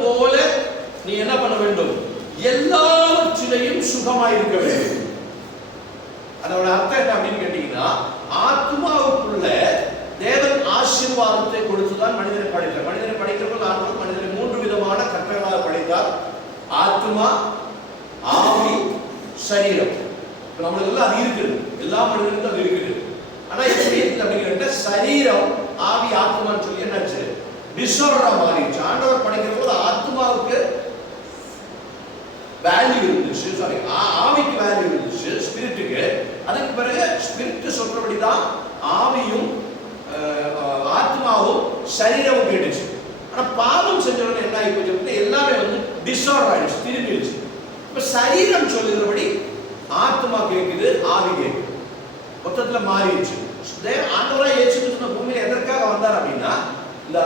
போல நீ என்ன பண்ண வேண்டும்? எல்லாவற்றிலையும் சுகமாயிருக்க வேண்டும். அதோட அர்த்தம் என்ன அப்படின்னு கேட்டீங்கன்னா, ஆத்மாவுக்குள்ள தேவன் ஆசீர்வாதத்தை கொடுத்துதான் மனிதனை படைத்தார். மனிதனை படைக்கிறவர்கள் ஆண்டவர் மனிதனை 3 விதமான கட்டங்களாக படைத்தார். ஆத்மா, ஆவி, சரீரம். நம்மளுக்கு எல்லாம் அது இருக்குது, எல்லா மனிதனுக்கும் அது இருக்குது. ஆனா எப்படி இருக்குது அப்படிங்கிற சரீரம், ஆவி, ஆத்மான்னு சொல்லி என்னாச்சு? டிஸார்டரா மாறிடுச்சு. ஆண்டவர் படைக்கிற போது ஆத்மாவுக்கு வேல்யூ இருந்துச்சு, சாரி ஆவிக்கு வேல்யூ இருந்துச்சு, ஸ்பிரிட்டுக்கு. அதுக்கு பிறகு ஸ்பிரிட் சொல்றபடிதான் ஆவியும் ஆத்மாவும் சரீரமும் கேட்டுச்சு. ஆனா பாவம் செஞ்சவங்க என்ன ஆகி போச்சு? எல்லாமே டிஸார்டர் ஆயிடுச்சு, திரும்பிடுச்சு. இப்ப சரீரம் சொல்லுகிறபடி ஆத்மா கேட்குது, ஆவி கேட்குது, மொத்தத்துல மாறிடுச்சு. ஆண்டவரா இயேசு கிறிஸ்து பூமியில எதற்காக வந்தார் அப்படின்னா, இந்த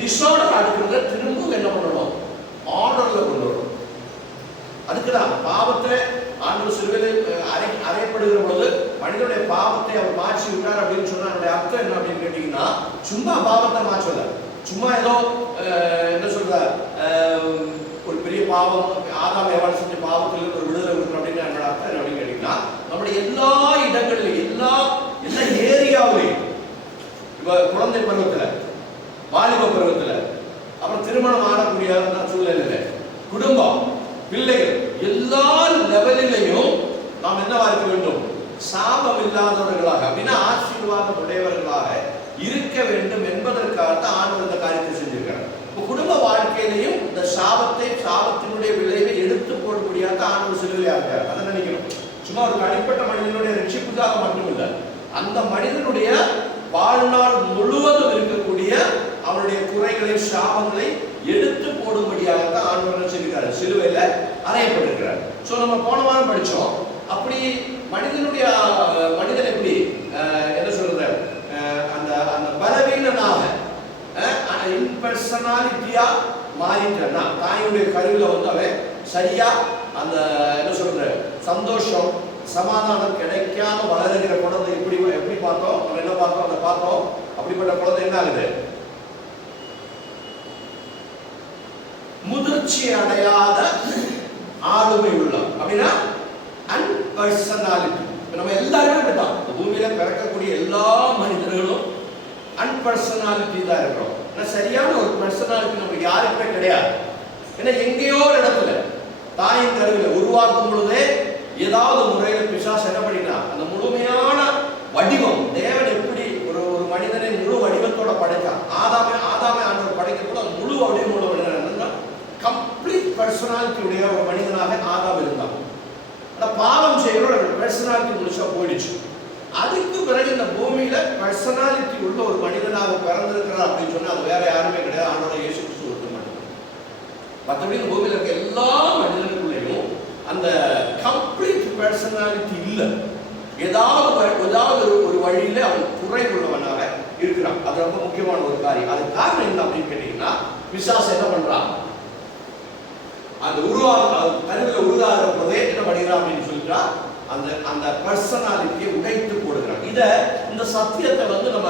டிஸார்டர் அடுக்கிறத திரும்பவும் என்ன பண்ணணும்? ஆர்டர்ல கொண்டு வரணும். அதுக்குதான் பாவத்தை ஆண்டவர் சிலுவையில் அறையப்படுகிற பொழுது மனிதனுடைய பாவத்தை அவர் மாற்றி விட்டார் அப்படின்னு சொன்னா அதனுடைய அர்த்தம் என்ன அப்படின்னு கேட்டீங்கன்னா, சும்மா பாவத்தை மாற்றல, சும்மா ஏதோ என்ன சொல்ற ஒரு பெரிய பாவம் ஆதாம் ஏவாள் செஞ்ச பாவத்தில் ஒரு விடுதலை கொடுக்கணும் அப்படின்னு என்னோட அர்த்தம் என்ன அப்படின்னு கேட்டீங்கன்னா, நம்முடைய எல்லா இடங்களிலும் எல்லா ஏரியாவிலையும், இப்ப குழந்தை பருவத்துல, வாலிப பருவத்துல, அப்புறம் திருமணம் ஆனக்கூடிய சூழ்நிலையில, குடும்பம், பிள்ளைகள், எல்லா லெவலிலையும் நாம் என்னவா இருக்க வேண்டும்? சாபம் இல்லாதவர்களாக, அப்படின்னா ஆசீர்வாதம் உடையவர்களாக இருக்க வேண்டும் என்பதற்காக ஆண்டவர் இந்த காரியத்தை செஞ்சிருக்கிறார். இப்போ குடும்ப வாழ்க்கையிலையும் இந்த சாபத்தினுடைய விளைவை எடுத்து போடக்கூடியதாக ஆண்டவர் சிலுவையா இருக்கார். அதை நினைக்கணும். சும்மா ஒரு தனிப்பட்ட மனிதனுடைய ரட்சிப்புக்காக மட்டுமில்லை, அந்த மனிதனுடைய வாழ்நாள் முழுவதும் இருக்கக்கூடிய அவருடைய குறைகளை, சாபங்களை எடுத்து போடும்படியாக தான் ஆண்டவர் சொல்லியிருக்காரு, சிலுவையில அறையப்பட்டிருக்கிறார். சோ நம்ம போன வாரம் படிச்சோம். அப்படி மனிதன் எப்படி என்ன சொல்றது, அந்த பலவீனனாக இம்பர்சனாலிட்டியா மாறிட்டான்னா, தாயுடைய கருவில அவன் சரியா அந்த என்ன சொல்ற சந்தோஷம், சமாதானம் கிடைக்காம வளருகிற குழந்தை எப்படி பார்த்தோம், நம்ம என்ன பார்த்தோம், அதை பார்த்தோம். அப்படிப்பட்ட குழந்தை என்ன ஆகுது? முதிர்ச்சி அடையாத ஆளுமை உள்ளம், அப்படின்னா அன்பர்சனாலிட்டி. நம்ம எல்லாருமே அப்படிதான், பூமியில பிறக்கக்கூடிய எல்லா மனிதர்களும் அன்பர்சனாலிட்டி தான் இருக்கிறோம். சரியான ஒரு பர்சனாலிட்டி நமக்கு யாருக்குமே கிடையாது. ஏன்னா எங்கேயோ ஒரு இடத்துல தாயின் கருவில உருவாக்கும் பொழுதே ஏதாவது முறையில பிசாசு என்ன பண்ணினா, அந்த முழுமையான வடிவம், தேவன் எப்படி ஒரு மனிதனை முழு வடிவத்தோட படைத்தான், ஆதாமே ஆண்டவர் படைக்கிறப்போ அந்த முழு வடிவமோட கம்ப்ளீட் பர்சனாலிட்டி உடைய ஒரு மனிதனாக ஆதாம் இருந்தான். பாவம் செய்யறோட பர்சனாலிட்டி முழுசா போயிடுச்சு. அதுக்கு பிறகு இந்த பூமியில பர்சனாலிட்டி உள்ள ஒரு மனிதனாக பிறந்திருக்கிறார் அப்படின்னு சொன்னா அது வேற யாருமே கிடையாது, ஆண்டவர் இயேசு கிறிஸ்து ஒருத்தர் மட்டும். மற்றபடி இந்த பூமியில இருக்க எல்லா மனிதனுக்குள்ளேயும் அந்த கம்ப்ளீட் பர்சனாலிட்டி இல்லை. ஏதாவது ஒரு வழியில அவன் குறை உள்ளவனாக இருக்கிறான். அது ரொம்ப முக்கியமான ஒரு காரியம். அது காரணம் என்ன அப்படின்னு கேட்டீங்கன்னா, பிசாசு என்ன பண்றான், அந்த கருவில உருவாகிற போதே என்ன பண்ணுறான் அப்படின்னு சொல்லிட்டா அந்த பர்சனாலிட்டியை உடைத்து போடுகிறான். இந்த சத்தியத்தை நம்ம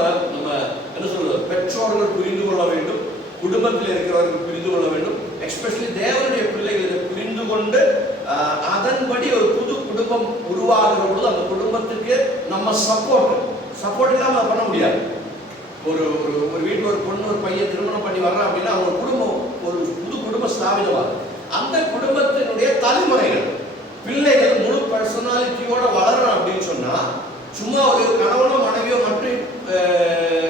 என்ன சொல்றது, பெற்றோர்கள் புரிந்து கொள்ள வேண்டும், குடும்பத்தில் இருக்கிறவர்கள் புரிந்து கொள்ள வேண்டும். எஸ்பெஷலி தேவனுடைய பிள்ளைகள் இதை புரிந்து கொண்டு அதன்படி ஒரு புது குடும்பம் உருவாகிற பொழுது அந்த குடும்பத்துக்கு நம்ம சப்போர்ட் இல்லாம அதை பண்ண முடியாது. ஒரு வீட்டில் ஒரு பொண்ணு ஒரு பையன் திருமணம் பண்ணி வர்றான் அப்படின்னா அவங்க குடும்பம் ஒரு புது குடும்ப ஸ்தாபிதமாகும். அந்த குடும்பத்தினுடைய தலைமுறைகள், பிள்ளைகள் முழு பர்சனாலிட்டியோட வளரணும் அப்படின்னு சொன்னா, சும்மா ஒரு கணவனோ மனைவியோ மட்டும்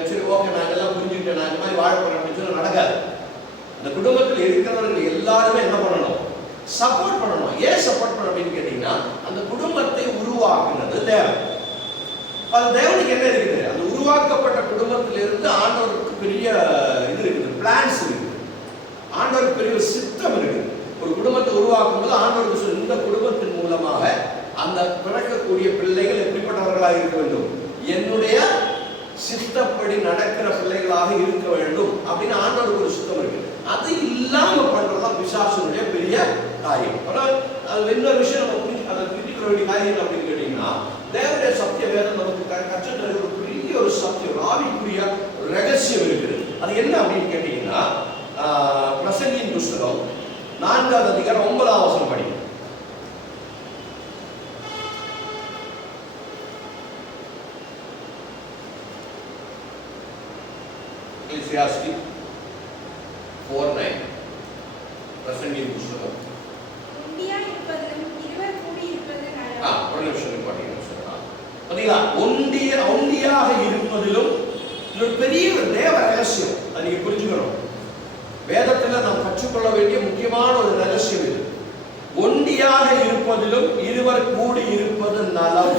சரி ஓகே நான் எல்லாம் புரிஞ்சுக்கிட்டேன், நான் இந்த மாதிரி வாழ போறேன் அப்படின்னு சொன்னா நடக்காது. அந்த குடும்பத்தில் இருக்கிறவர்கள் எல்லாருமே என்ன பண்ணணும், சப்போர்ட் பண்ணணும். ஏன் சப்போர்ட் பண்ணணும் அப்படின்னு கேட்டீங்கன்னா, அந்த குடும்பத்தை உருவாக்குனது தேவன். அது தேவனுக்கு என்ன இருக்குது, அந்த உருவாக்கப்பட்ட குடும்பத்திலிருந்து ஆண்டவருக்கு பெரிய இது இருக்குது, பிளான்ஸ் இருக்குது, ஆண்டவருக்கு பெரிய சித்தம் இருக்குது. ஒரு குடும்பத்தை உருவாக்கும் போது ஆண்டவருக்கு இந்த குடும்பத்தின் மூலமாக அந்த பிறக்கக்கூடிய பிள்ளைகள் எப்படிப்பட்டவர்களாக இருக்க வேண்டும், என்னுடைய சித்தப்படி நடக்கிற பிள்ளைகளாக இருக்க வேண்டும் அப்படின்னு ஆண்டவருக்கு ஒரு சித்தம் இருக்கு. அது இல்லாம பண்றதுதான் பிசாசுடைய பெரிய காரியம். ஆனால் அது இன்னொரு விஷயம் நம்ம அதை புரிஞ்சுக்கிற வேண்டிய காரியம் அப்படின்னு கேட்டீங்கன்னா, தேவனுடைய சத்திய வேதம் நமக்கு கற்றுத்தர ஒரு பெரிய ஒரு சத்தியம், ஒரு ஆவிக்குரிய ஒரு ரகசியம் இருக்குது. அது என்ன அப்படின்னு கேட்டீங்கன்னா, பிரசங்கியின் 4வது அதிகாரம் 9வது வசனம் படிங்க. Ecclesiastes 4:9 பிரசங்கி புத்தகம். ஒண்டியாக இருப்பதிலும் இருவர் கூடி இருப்பது நலம். ஒரு நிமிஷம் படிங்க சொல்லலாம். பாத்தீங்களா, ஒண்டியாக இருப்பதிலும் இது ஒரு பெரிய தேவ ரகசியம். அதை நீங்க புரிஞ்சுக்கணும். வேதத்துல நாம் கற்றுக்கொள்ள வேண்டிய முக்கியமான ஒரு ரகசியம் இது. ஒண்டியாக இருப்பதிலும் இருவர் கூடி இருப்பது நலம்.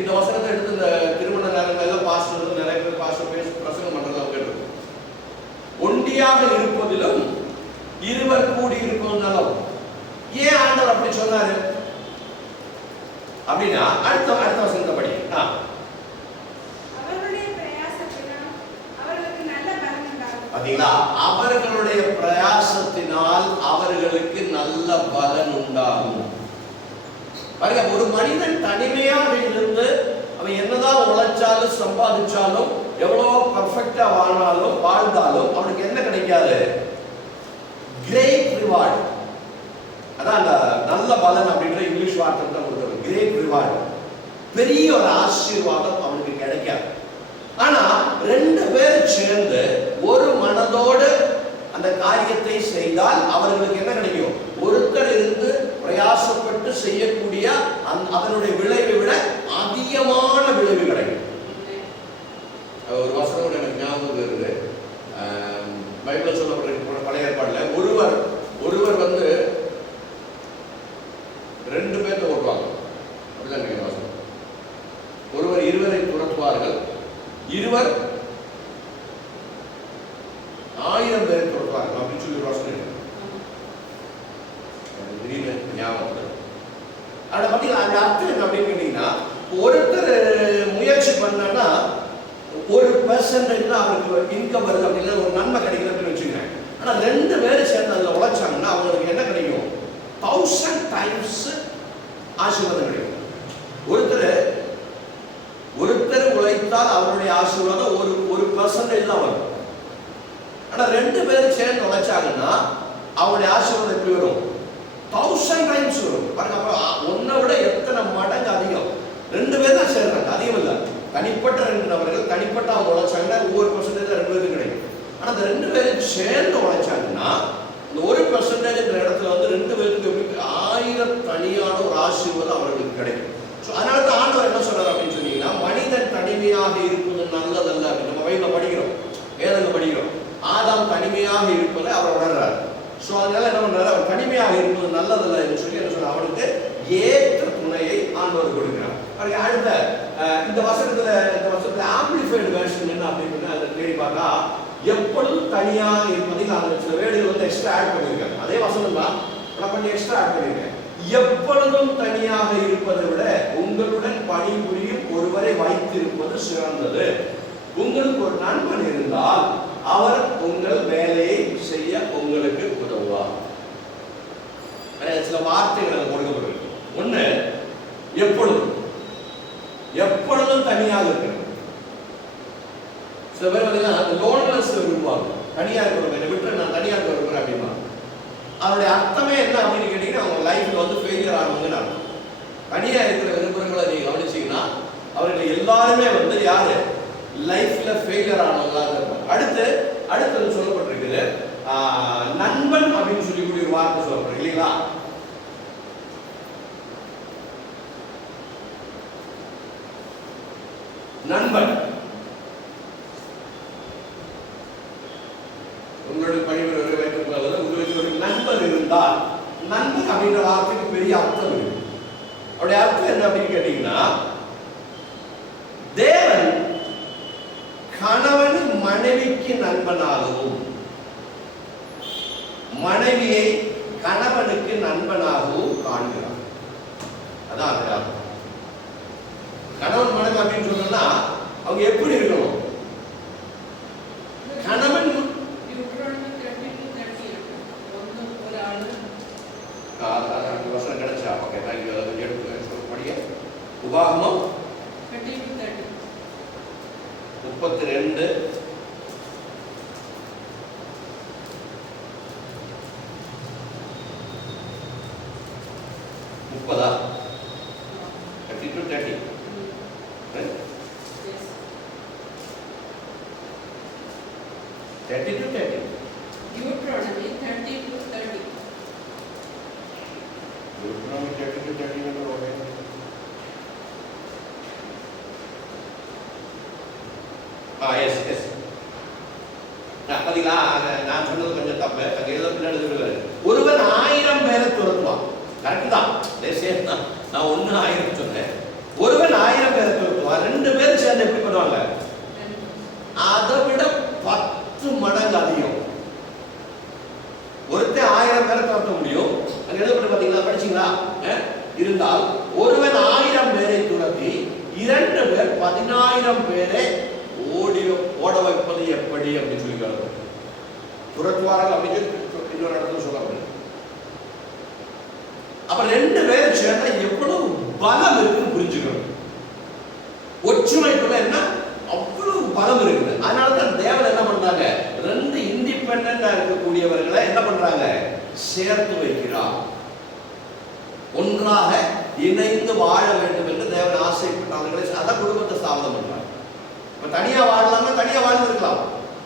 இந்த வசனத்தை எடுத்து இந்த திருமண நேரங்கள்ல பாஸ்டர் நிறைய பேர் பாஸ்டர் பேச பிரசங்கம் பண்றதா கேட்டு, ஒண்டியாக இருப்பதிலும் இருவர் கூடி இருப்பது நலம். ஏன் ஆண்டவர் அப்படி சொன்னாரு அப்படின்னா அடுத்த வசனத்தை படி. அவர்களுடைய பிரயாசத்தினால் அவர்களுக்கு நல்ல பலன் உண்டாகும். பாத்தீங்களா, அவர்களுடைய பிரயாசத்தினால் அவர்களுக்கு நல்ல பலன் உண்டாகும். பாருங்க, ஒரு மனிதன் தனிமையாக இருந்து அவன் என்னதான் உழைச்சாலும் சம்பாதிச்சாலும் எவ்வளவு பர்ஃபெக்டா வாழ்ந்தாலும் அவனுக்கு என்ன கிடைக்காது? Great reward. அதான் அந்த நல்ல பலன் அப்படின்ற இங்கிலீஷ் வார்த்தை தான் கொடுக்குறது. கிரேட் ரிவார்டு, பெரிய ஒரு ஆசீர்வாதம் அவனுக்கு கிடைக்காது. ஆனா 2 பேர் சேர்ந்து ஒரு மனதோடு அந்த காரியத்தை செய்தால் அவர்களுக்கு என்ன கிடைக்கும்? ஒருத்தர் இருந்து பிரயாசப்பட்டு செய்யக்கூடிய அதனுடைய விளைவை விட அதிகமான விளைவு கிடைக்கும். ஒரு வசனம் எனக்கு ஞாபகம் வருது. பைபிள் சொல்லப்பட்டிருக்கிற பழைய ஏற்பாடுல ஒருவர் வந்து 2 பேர்த்த ஓட்டுவாங்க. அப்படிதான் வசனம். ஒருவர் 2 துரத்துவார்கள், 2 1000 பேரை துரத்துவார்கள் அப்படின்னு சொல்லி வசனம் திடீர்னு ஞாபகம். அதை பார்த்தீங்கன்னா அந்த அர்த்தம் என்ன அப்படின்னு கேட்டீங்கன்னா, ஒருத்தர் முயற்சி பண்ணா 1% தான் அவருக்கு இன்கம் வருது அப்படின்னா ஒரு நன்மை கிடைக்குதுன்னு வச்சுக்கிறேன். ஆனா 2 பேரும் சேர்ந்து அதில் உழைச்சாங்கன்னா அவங்களுக்கு என்ன கிடைக்கும்? 1000 டைம்ஸ் ஆசீர்வாதம் கிடைக்கும். ஒருத்தர் உழைத்தால் அவருடைய ஆசீர்வாதம் 1% தான் வரும். ஆனா 2 பேரும் சேர்ந்து உழைச்சாங்கன்னா அவருடைய ஆசீர்வாதம் எப்படி வரும்? 1000 டைம்ஸ் வரும். பாருங்க, அப்ப ஒன்னை விட எத்தனை மடங்கு அதிகம். 2 பேர் தான் சேர்றாங்க, அதிகம் இல்லை. தனிப்பட்ட 2 நபர்கள் தனிப்பட்ட அவங்க உழைச்சாங்கன்னா ஒவ்வொரு பர்சன்டேஜ் 2 பேருக்கு கிடைக்கும். ஆனா அந்த 2 பேரும் சேர்ந்து உழைச்சாங்கன்னா இந்த 1% இடத்துல வந்து 2 பேருக்கு எப்படி 1000 தனியான ஒரு ஆசீர்வாதம் அவர்களுக்கு கிடைக்கும். ஸோ அதனால தான் ஆண்டவர் என்ன சொல்றாரு அப்படின்னு சொன்னீங்கன்னா, மனிதன் தனிமையாக இருப்பது நல்லதல்ல அப்படின்னு நம்ம வயதில் படிக்கிறோம், வேதங்கள் படிக்கிறோம். ஆதாம் தனிமையாக இருப்பதை அவர் உணர்றாரு. ஸோ அதனால என்ன பண்றாரு? அவர் தனிமையாக இருப்பது நல்லதல்ல என்று சொல்லி என்ன சொல்ற, அவனுக்கு ஏற்ற துணையை ஆண்டவர் கொடுக்கிறார். அடுத்த இந்த வசனத்துல ஆம்பிளிஃபைடு வெர்ஷன் என்ன அப்படின்னு அதை தேடி பார்த்தா, எப்பொழுதும் தனியாக இருப்பதில் அந்த சில வேர்டுகள் வந்து எக்ஸ்ட்ரா ஆட் பண்ணியிருக்காங்க. அதே வசனம் தான், நான் கொஞ்சம் எக்ஸ்ட்ரா ஆட் பண்ணியிருக்கேன். எப்பொழுதும் தனியாக இருப்பதை விட உங்களுடன் பணிபுரியும் ஒருவரை வைத்திருப்பது சிறந்தது. உங்களுக்கு ஒரு நண்பன் இருந்தால் அவர் உங்கள் வேலையை செய்ய உங்களுக்கு உதவுவார். சில வார்த்தைகள் கொடுக்கப்பட்டிருக்கு. ஒண்ணு, எப்பொழுதும் தனியாக இருக்கு. சில பேர் அந்த லோன்லெஸ் விரும்புவாங்க. தனியா இருக்கிறவங்க என்னை விட்டு நான் தனியா இருக்கிறேன் அப்படின்னா அதனுடைய அர்த்தமே என்ன அப்படின்னு கேட்டீங்கன்னா, அவங்க லைஃப்ல வந்து ஃபெயிலியர் ஆனவங்கன்னு அர்த்தம். தனியா இருக்கிற விருப்பங்களை நீங்க கவனிச்சீங்கன்னா அவர்கள் எல்லாருமே வந்து யாரு லைஃப்ல ஃபெயிலியர் ஆனவங்களா இருப்பாங்க. அடுத்தது சொல்லப்பட்டிருக்குது நண்பன் அப்படின்னு சொல்லி ஒரு வார்த்தை சொல்லப்படுது இல்லைங்களா? நண்பன் உங்களுடைய பணிபுரிவரை வைத்திருப்பது உங்களுக்கு ஒரு நண்பர் இருந்தால், நண்பன் அப்படின்ற வார்த்தைக்கு பெரிய அர்த்தம் இருக்கு. அவருடைய அர்த்தம் என்ன அப்படின்னு கேட்டீங்கன்னா, தேவன் கணவன் மனைவிக்கு நண்பனாகவும் மனைவியை கணவனுக்கு நண்பனாகவும் காண்கிறார். அதான் அது அர்த்தம். கணவன் மனைவி அப்படின்னு சொன்னா அவங்க எப்படி இருக்கணும்? கணவன் வசனம் கிடைச்சா ஓகே, தேங்க்யூ. அதை கொஞ்சம் எடுத்து படிக்க. உபாகமம் 32 30 to 30. Deuteronomy 30 to 30. Deuteronomy 30 to 30 में तो होगा। yes, yes. பாத்தீங்களா, நான் சொன்னது கொஞ்சம் தப்பு. அங்க ஏதோ பின்னாடி சொல்லுவாரு, ஒருவன் 1000 பேரை துரத்துவான். கரெக்ட் தான், சேம் தான். நான் 1000 சொன்னேன். ஒருவன் 1000 பேரை துரத்துவான். 2 பேர் சேர்ந்து எப்படி பண்ணுவாங்க? அதை விட 10 மடங்கு அதிகம். ஒருத்தன் 1000 பேரை துரத்த முடியும். அங்க எழுதப்பட்டு பாத்தீங்களா, படிச்சீங்களா? இருந்தால் ஒருவன் 1000 பேரை துரத்தி 2 பேர் 10000 பேரை ஓட வைப்பது எப்படி அப்படின்னு சொல்லிக்கிறாங்க. துரத்துவார்கள் அப்படின்னு இன்னொரு இடத்துல சொல்ல. அப்ப 2 பேர் சேர்ந்தா எவ்வளவு பலம் இருக்குன்னு புரிஞ்சுக்கணும். ஒற்றுமைக்குள்ள என்ன அவ்வளவு பலம் இருக்குது. அதனாலதான் தேவன் என்ன பண்றாங்க, 2 இண்டிபெண்டன்டா இருக்கக்கூடியவர்களை என்ன பண்றாங்க, சேர்த்து வைக்கிறார். ஒன்றாக இணைந்து வாழ வேண்டும் என்று தேவன் ஆசைப்பட்டார்களை அதான் குடும்பத்தை ஸ்தாபனம் பண்றாங்க. இப்ப தனியா வாழலாம்னா தனியா வாழ்ந்திருக்கலாம்.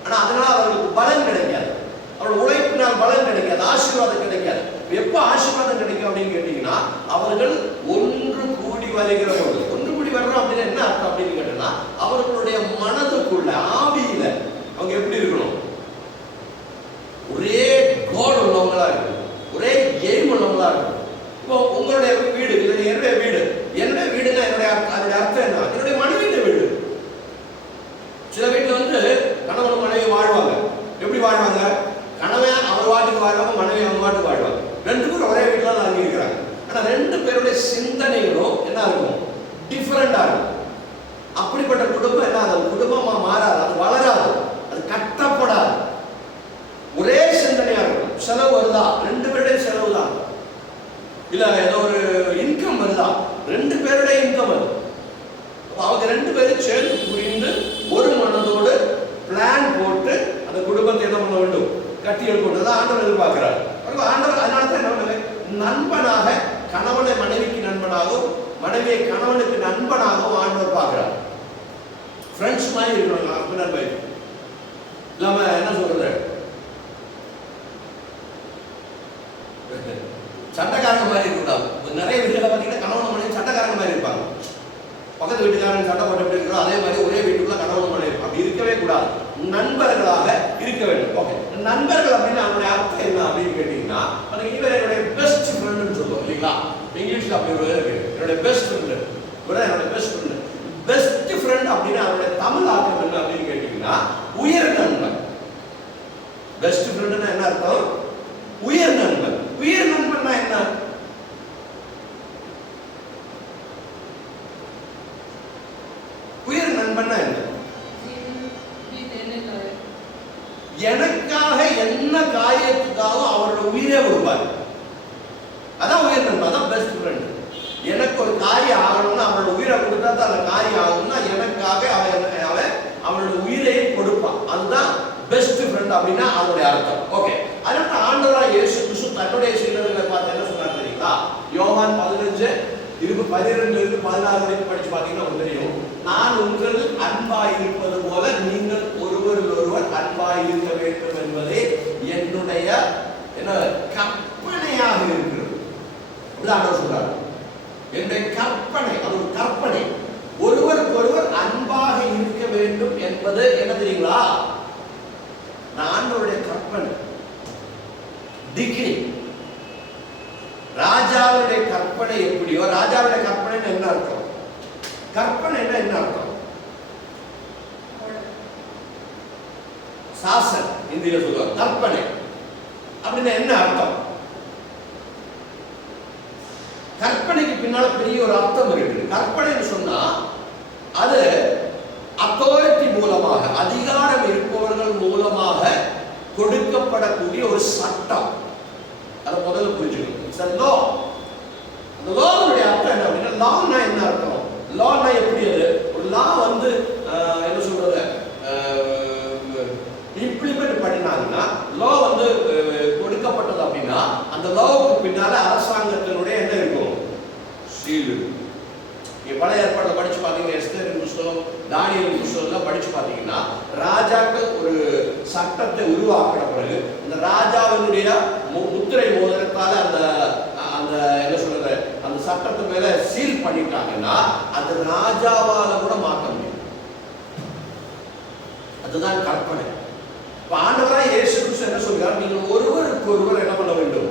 ஆனா அதனால அவர்களுக்கு பலன் கிடைக்காது, அவர்கள் உழைப்பினால் பலன் கிடைக்காது, ஆசீர்வாதம் கிடைக்காது. எப்ப ஆசீர்வாதம் கிடைக்கும் அப்படின்னு கேட்டீங்கன்னா, அவர்கள் ஒன்று கூடி வருகிற போது. ஒன்று கூடி வர்றோம் அப்படின்னா என்ன அர்த்தம் அப்படின்னு கேட்டீங்கன்னா, அவர்களுடைய மனதுக்குள்ள ஆவியில அவங்க எப்படி இருக்கணும், ஒரே கோல் உள்ளவங்களா இருக்கணும், ஒரே எய்ம் உள்ளவங்களா இருக்கணும். இப்போ உங்களுடைய வீடு இல்லை, என்னுடைய வீடு, என்னுடைய வீடுன்னா என்னுடைய அதனுடைய அர்த்தம் என்ன, என்னுடைய மனைவியுடைய வீடு. சில வீட்டுல வந்து கணவன் மனைவி வாழ்வாங்க. எப்படி வாழ்வாங்க, கணவன் அவர் வாட்டுக்கு வாழ்வாங்க, மனைவி அவங்க வாட்டுக்கு வாழ்வாங்க. 2 பேரும் ஒரே வீட்டுல தான் அங்கே இருக்கிறாங்க. ஆனா 2 பேருடைய சிந்தனைகளும் என்ன இருக்கும், டிஃபரெண்டா இருக்கும். அப்படிப்பட்ட குடும்பம் என்ன, அது குடும்பமா மாறாது, அது வளராது, அது கட்டப்படாது. ஒரே சிந்தனையா இருக்கும். செலவு வருதா, 2 பேருடைய செலவு தான். இல்ல ஏதோ ஒரு இன்கம் வருதா, 2 பேருடைய இன்கம் வருது. அவங்க 2 பேரும் சேர்ந்து புரிந்து ஒரு மனதோடு பிளான் போட்டு அந்த குடும்பத்தை என்ன பண்ண வேண்டும், கட்டி எழுப்பது ஆண்டவர் எதிர்பார்க்கிறார். ஆண்டவர் அதனால தான் என்ன, நண்பனாக கணவனை மனைவிக்கு நண்பனாகவும் மனைவியை கணவனுக்கு நண்பனாகவும் ஆண்டவர் பார்க்கிறார். ஃப்ரெண்ட்ஸ் மாதிரி இருக்கணும். ஹஸ்பண்ட் வைஃப் இல்லாம என்ன சொல்றது, சண்டைக்காரங்க மாதிரி இருக்கக்கூடாது. நிறைய வீடுகளை பார்த்தீங்கன்னா கணவன் மனைவி சண்டைக்காரங்க மாதிரி இருப்பாங்க. பக்கத்து வீட்டுக்காரன் சண்டை போட்டு எப்படி இருக்கிறோம் அதே மாதிரி ஒரே வீட்டுக்குள்ள கணவன் மனைவி அப்படி இருக்கவே கூடாது. நண்பர்களாக இருக்க வேண்டும். ஓகே, நண்பர்கள் அப்படின்னு அவனுடைய அர்த்தம் என்ன அப்படின்னு கேட்டீங்கன்னா, இவர் என்னுடைய பெஸ்ட் ஃப்ரெண்டுன்னு சொல்லுவோம் இல்லைங்களா. இங்கிலீஷ்ல அப்படி ஒரு இருக்கு, என்னுடைய பெஸ்ட் ஃப்ரெண்டு, இவர என்னோட பெஸ்ட் ஃப்ரெண்டு. பெஸ்ட் ஃப்ரெண்ட் அப்படின்னு அவருடைய தமிழ் அர்த்தம் என்ன அப்படின்னு கேட்டீங்கன்னா, உயர் நண்பன். பெஸ்ட் ஃப்ரெண்டுன்னா என்ன அர்த்தம், உயர் நண்பன். உயர் நண்பன்னா என்ன, உயர் நண்பன்னா என்ன, எனக்காக என்ன காரியத்துக்காகவும் அவரோட உயிரே கொடுப்பார். அதான் உயர் நண்பன், அதான் பெஸ்ட் ஃப்ரெண்ட். எனக்கு ஒரு காரியம் ஆகணும்னா அவனோட உயிரை கொடுத்தா தான் அந்த காரியம் ஆகணும்னா எனக்காக அவன் அவனோட உயிரை கொடுப்பான். அதுதான் பெஸ்ட் ஃப்ரெண்ட் அப்படின்னா அதனுடைய அர்த்தம். ஓகே, அதனால ஆண்டவராகிய இயேசு கிறிஸ்து தன்னுடைய சீடர்களை பார்த்து என்ன சொன்னார் தெரியுங்களா? யோவான் 15:12 வரைக்கும் படிச்சு பார்த்தீங்கன்னா உங்களுக்கு தெரியும். நான் உங்கள் அன்பாய் இருப்பது போல நீங்கள் ஒருவரில் ஒருவர் அன்பாய் இருக்க வேண்டும் என்பதே என்னுடைய என்ன கற்பனையாக இருக்கிறது. ஆண்டவர் சொல்றாரு, என்னுடைய கற்பனை, அது ஒரு கற்பனை. ஒருவருக்கு ஒருவர் அன்பாக இருக்க வேண்டும் என்பது என்ன தெரியுங்களா, ஆண்டவருடைய கற்பனை, டிகிரி. ராஜாவுடைய கற்பனை எப்படியோ, ராஜாவுடைய கற்பனை என்ன அர்த்தம், கற்பனை என்ன அர்த்தம், சாசன் இந்தியில சொல்லுவாங்க. கற்பனை அப்படின்னா என்ன அர்த்தம், கற்பனைக்கு பின்னால பெரிய ஒரு அர்த்தம் இருக்குது. கற்பனைன்னு சொன்னா அது அத்தாரிட்டி மூலமாக, அதிகாரம் இருப்பவர்கள் மூலமாக கொடுக்கப்படக்கூடிய ஒரு சட்டம். அதை முதல்ல புரிஞ்சுக்கணும். லா, அந்த லாவுடைய அர்த்தம் என்ன அப்படின்னா, லான்னா என்ன அர்த்தம், லான்னா எப்படி, அது ஒரு லா வந்து என்ன சொல்றது, இம்ப்ளிமெண்ட் பண்ணினாங்கன்னா, லா வந்து கொடுக்கப்பட்டது அப்படின்னா அந்த லாவுக்கு பின்னால அரசாங்கத்தினுடைய என்ன இருக்கும், சீல் இருக்கும். நீங்க பழைய ஏற்பாட்டில் படிச்சு பார்த்தீங்கன்னா, எஸ்தரின் புஸ்தகம், தானியேலின் புஸ்தகம் படிச்சு பார்த்தீங்கன்னா, ராஜாக்கள் ஒரு சட்டத்தை உருவாக்கின பிறகு இந்த ராஜாவினுடைய முத்திரை மோதிரத்தால அந்த அந்த என்ன சொல்றது, அந்த சட்டத்து மேல சீல் பண்ணிட்டாங்கன்னா அது ராஜாவால கூட மாற்ற முடியும். அதுதான் கற்பனை. ஆண்டவராய் இயேசு கிறிஸ்து என்ன சொல்றார், நீங்கள் ஒருவருக்கு ஒருவர் என்ன பண்ண வேண்டும்,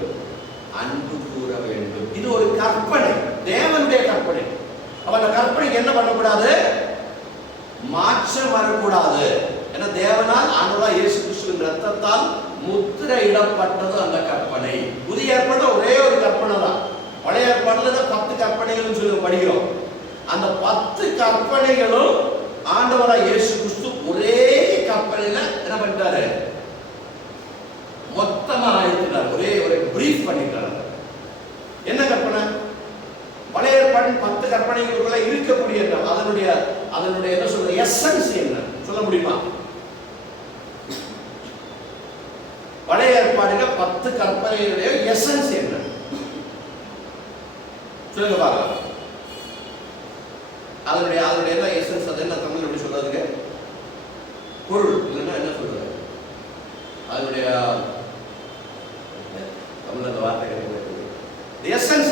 அன்பு கூற வேண்டும். இது ஒரு கற்பனை, தேவனுடைய கற்பனை. அப்ப அந்த கற்பனைக்கு என்ன பண்ணக்கூடாது, மாற்றம் வரக்கூடாது. ஏன்னா தேவனால் ஆண்டவராய் இயேசு கிறிஸ்துவின் ரத்தத்தால் முத்திரையிடப்பட்டது அந்த கற்பனை. புதிய ஏற்பாட்டில் ஒரே ஒரு கற்பனை தான். பழைய ஏற்பாட்டில் 10 கற்பனைகள் சொல்லி படிக்கிறோம். அந்த 10 கற்பனைகளும் ஆண்டவராய் இயேசு கிறிஸ்து ஒரே கற்பனையில என்ன பண்ணிட்டாரு, மொத்தமா ஆயிட்டார். ஒரே பிரீஃப் பண்ணிட்டார். என்ன கற்பனை? பழைய ஏற்பாட்டின் 10 கற்பனைகளுக்குள்ள இருக்கக்கூடிய அதனுடைய என்ன சொல்ற எசன்ஸ் என்ன சொல்ல முடியுமா? பழைய ஏற்பாடுல 10 கற்பனைகளுடைய எசன்ஸ் என்ன சொல்லுங்க பாருங்க. அதனுடைய என்ன எசன்ஸ், அது என்ன தமிழ் எப்படி சொல்றதுங்க, பொருள் இல்லைன்னா என்ன சொல்றது, அதனுடைய தமிழ் அந்த வார்த்தை எசன்ஸ்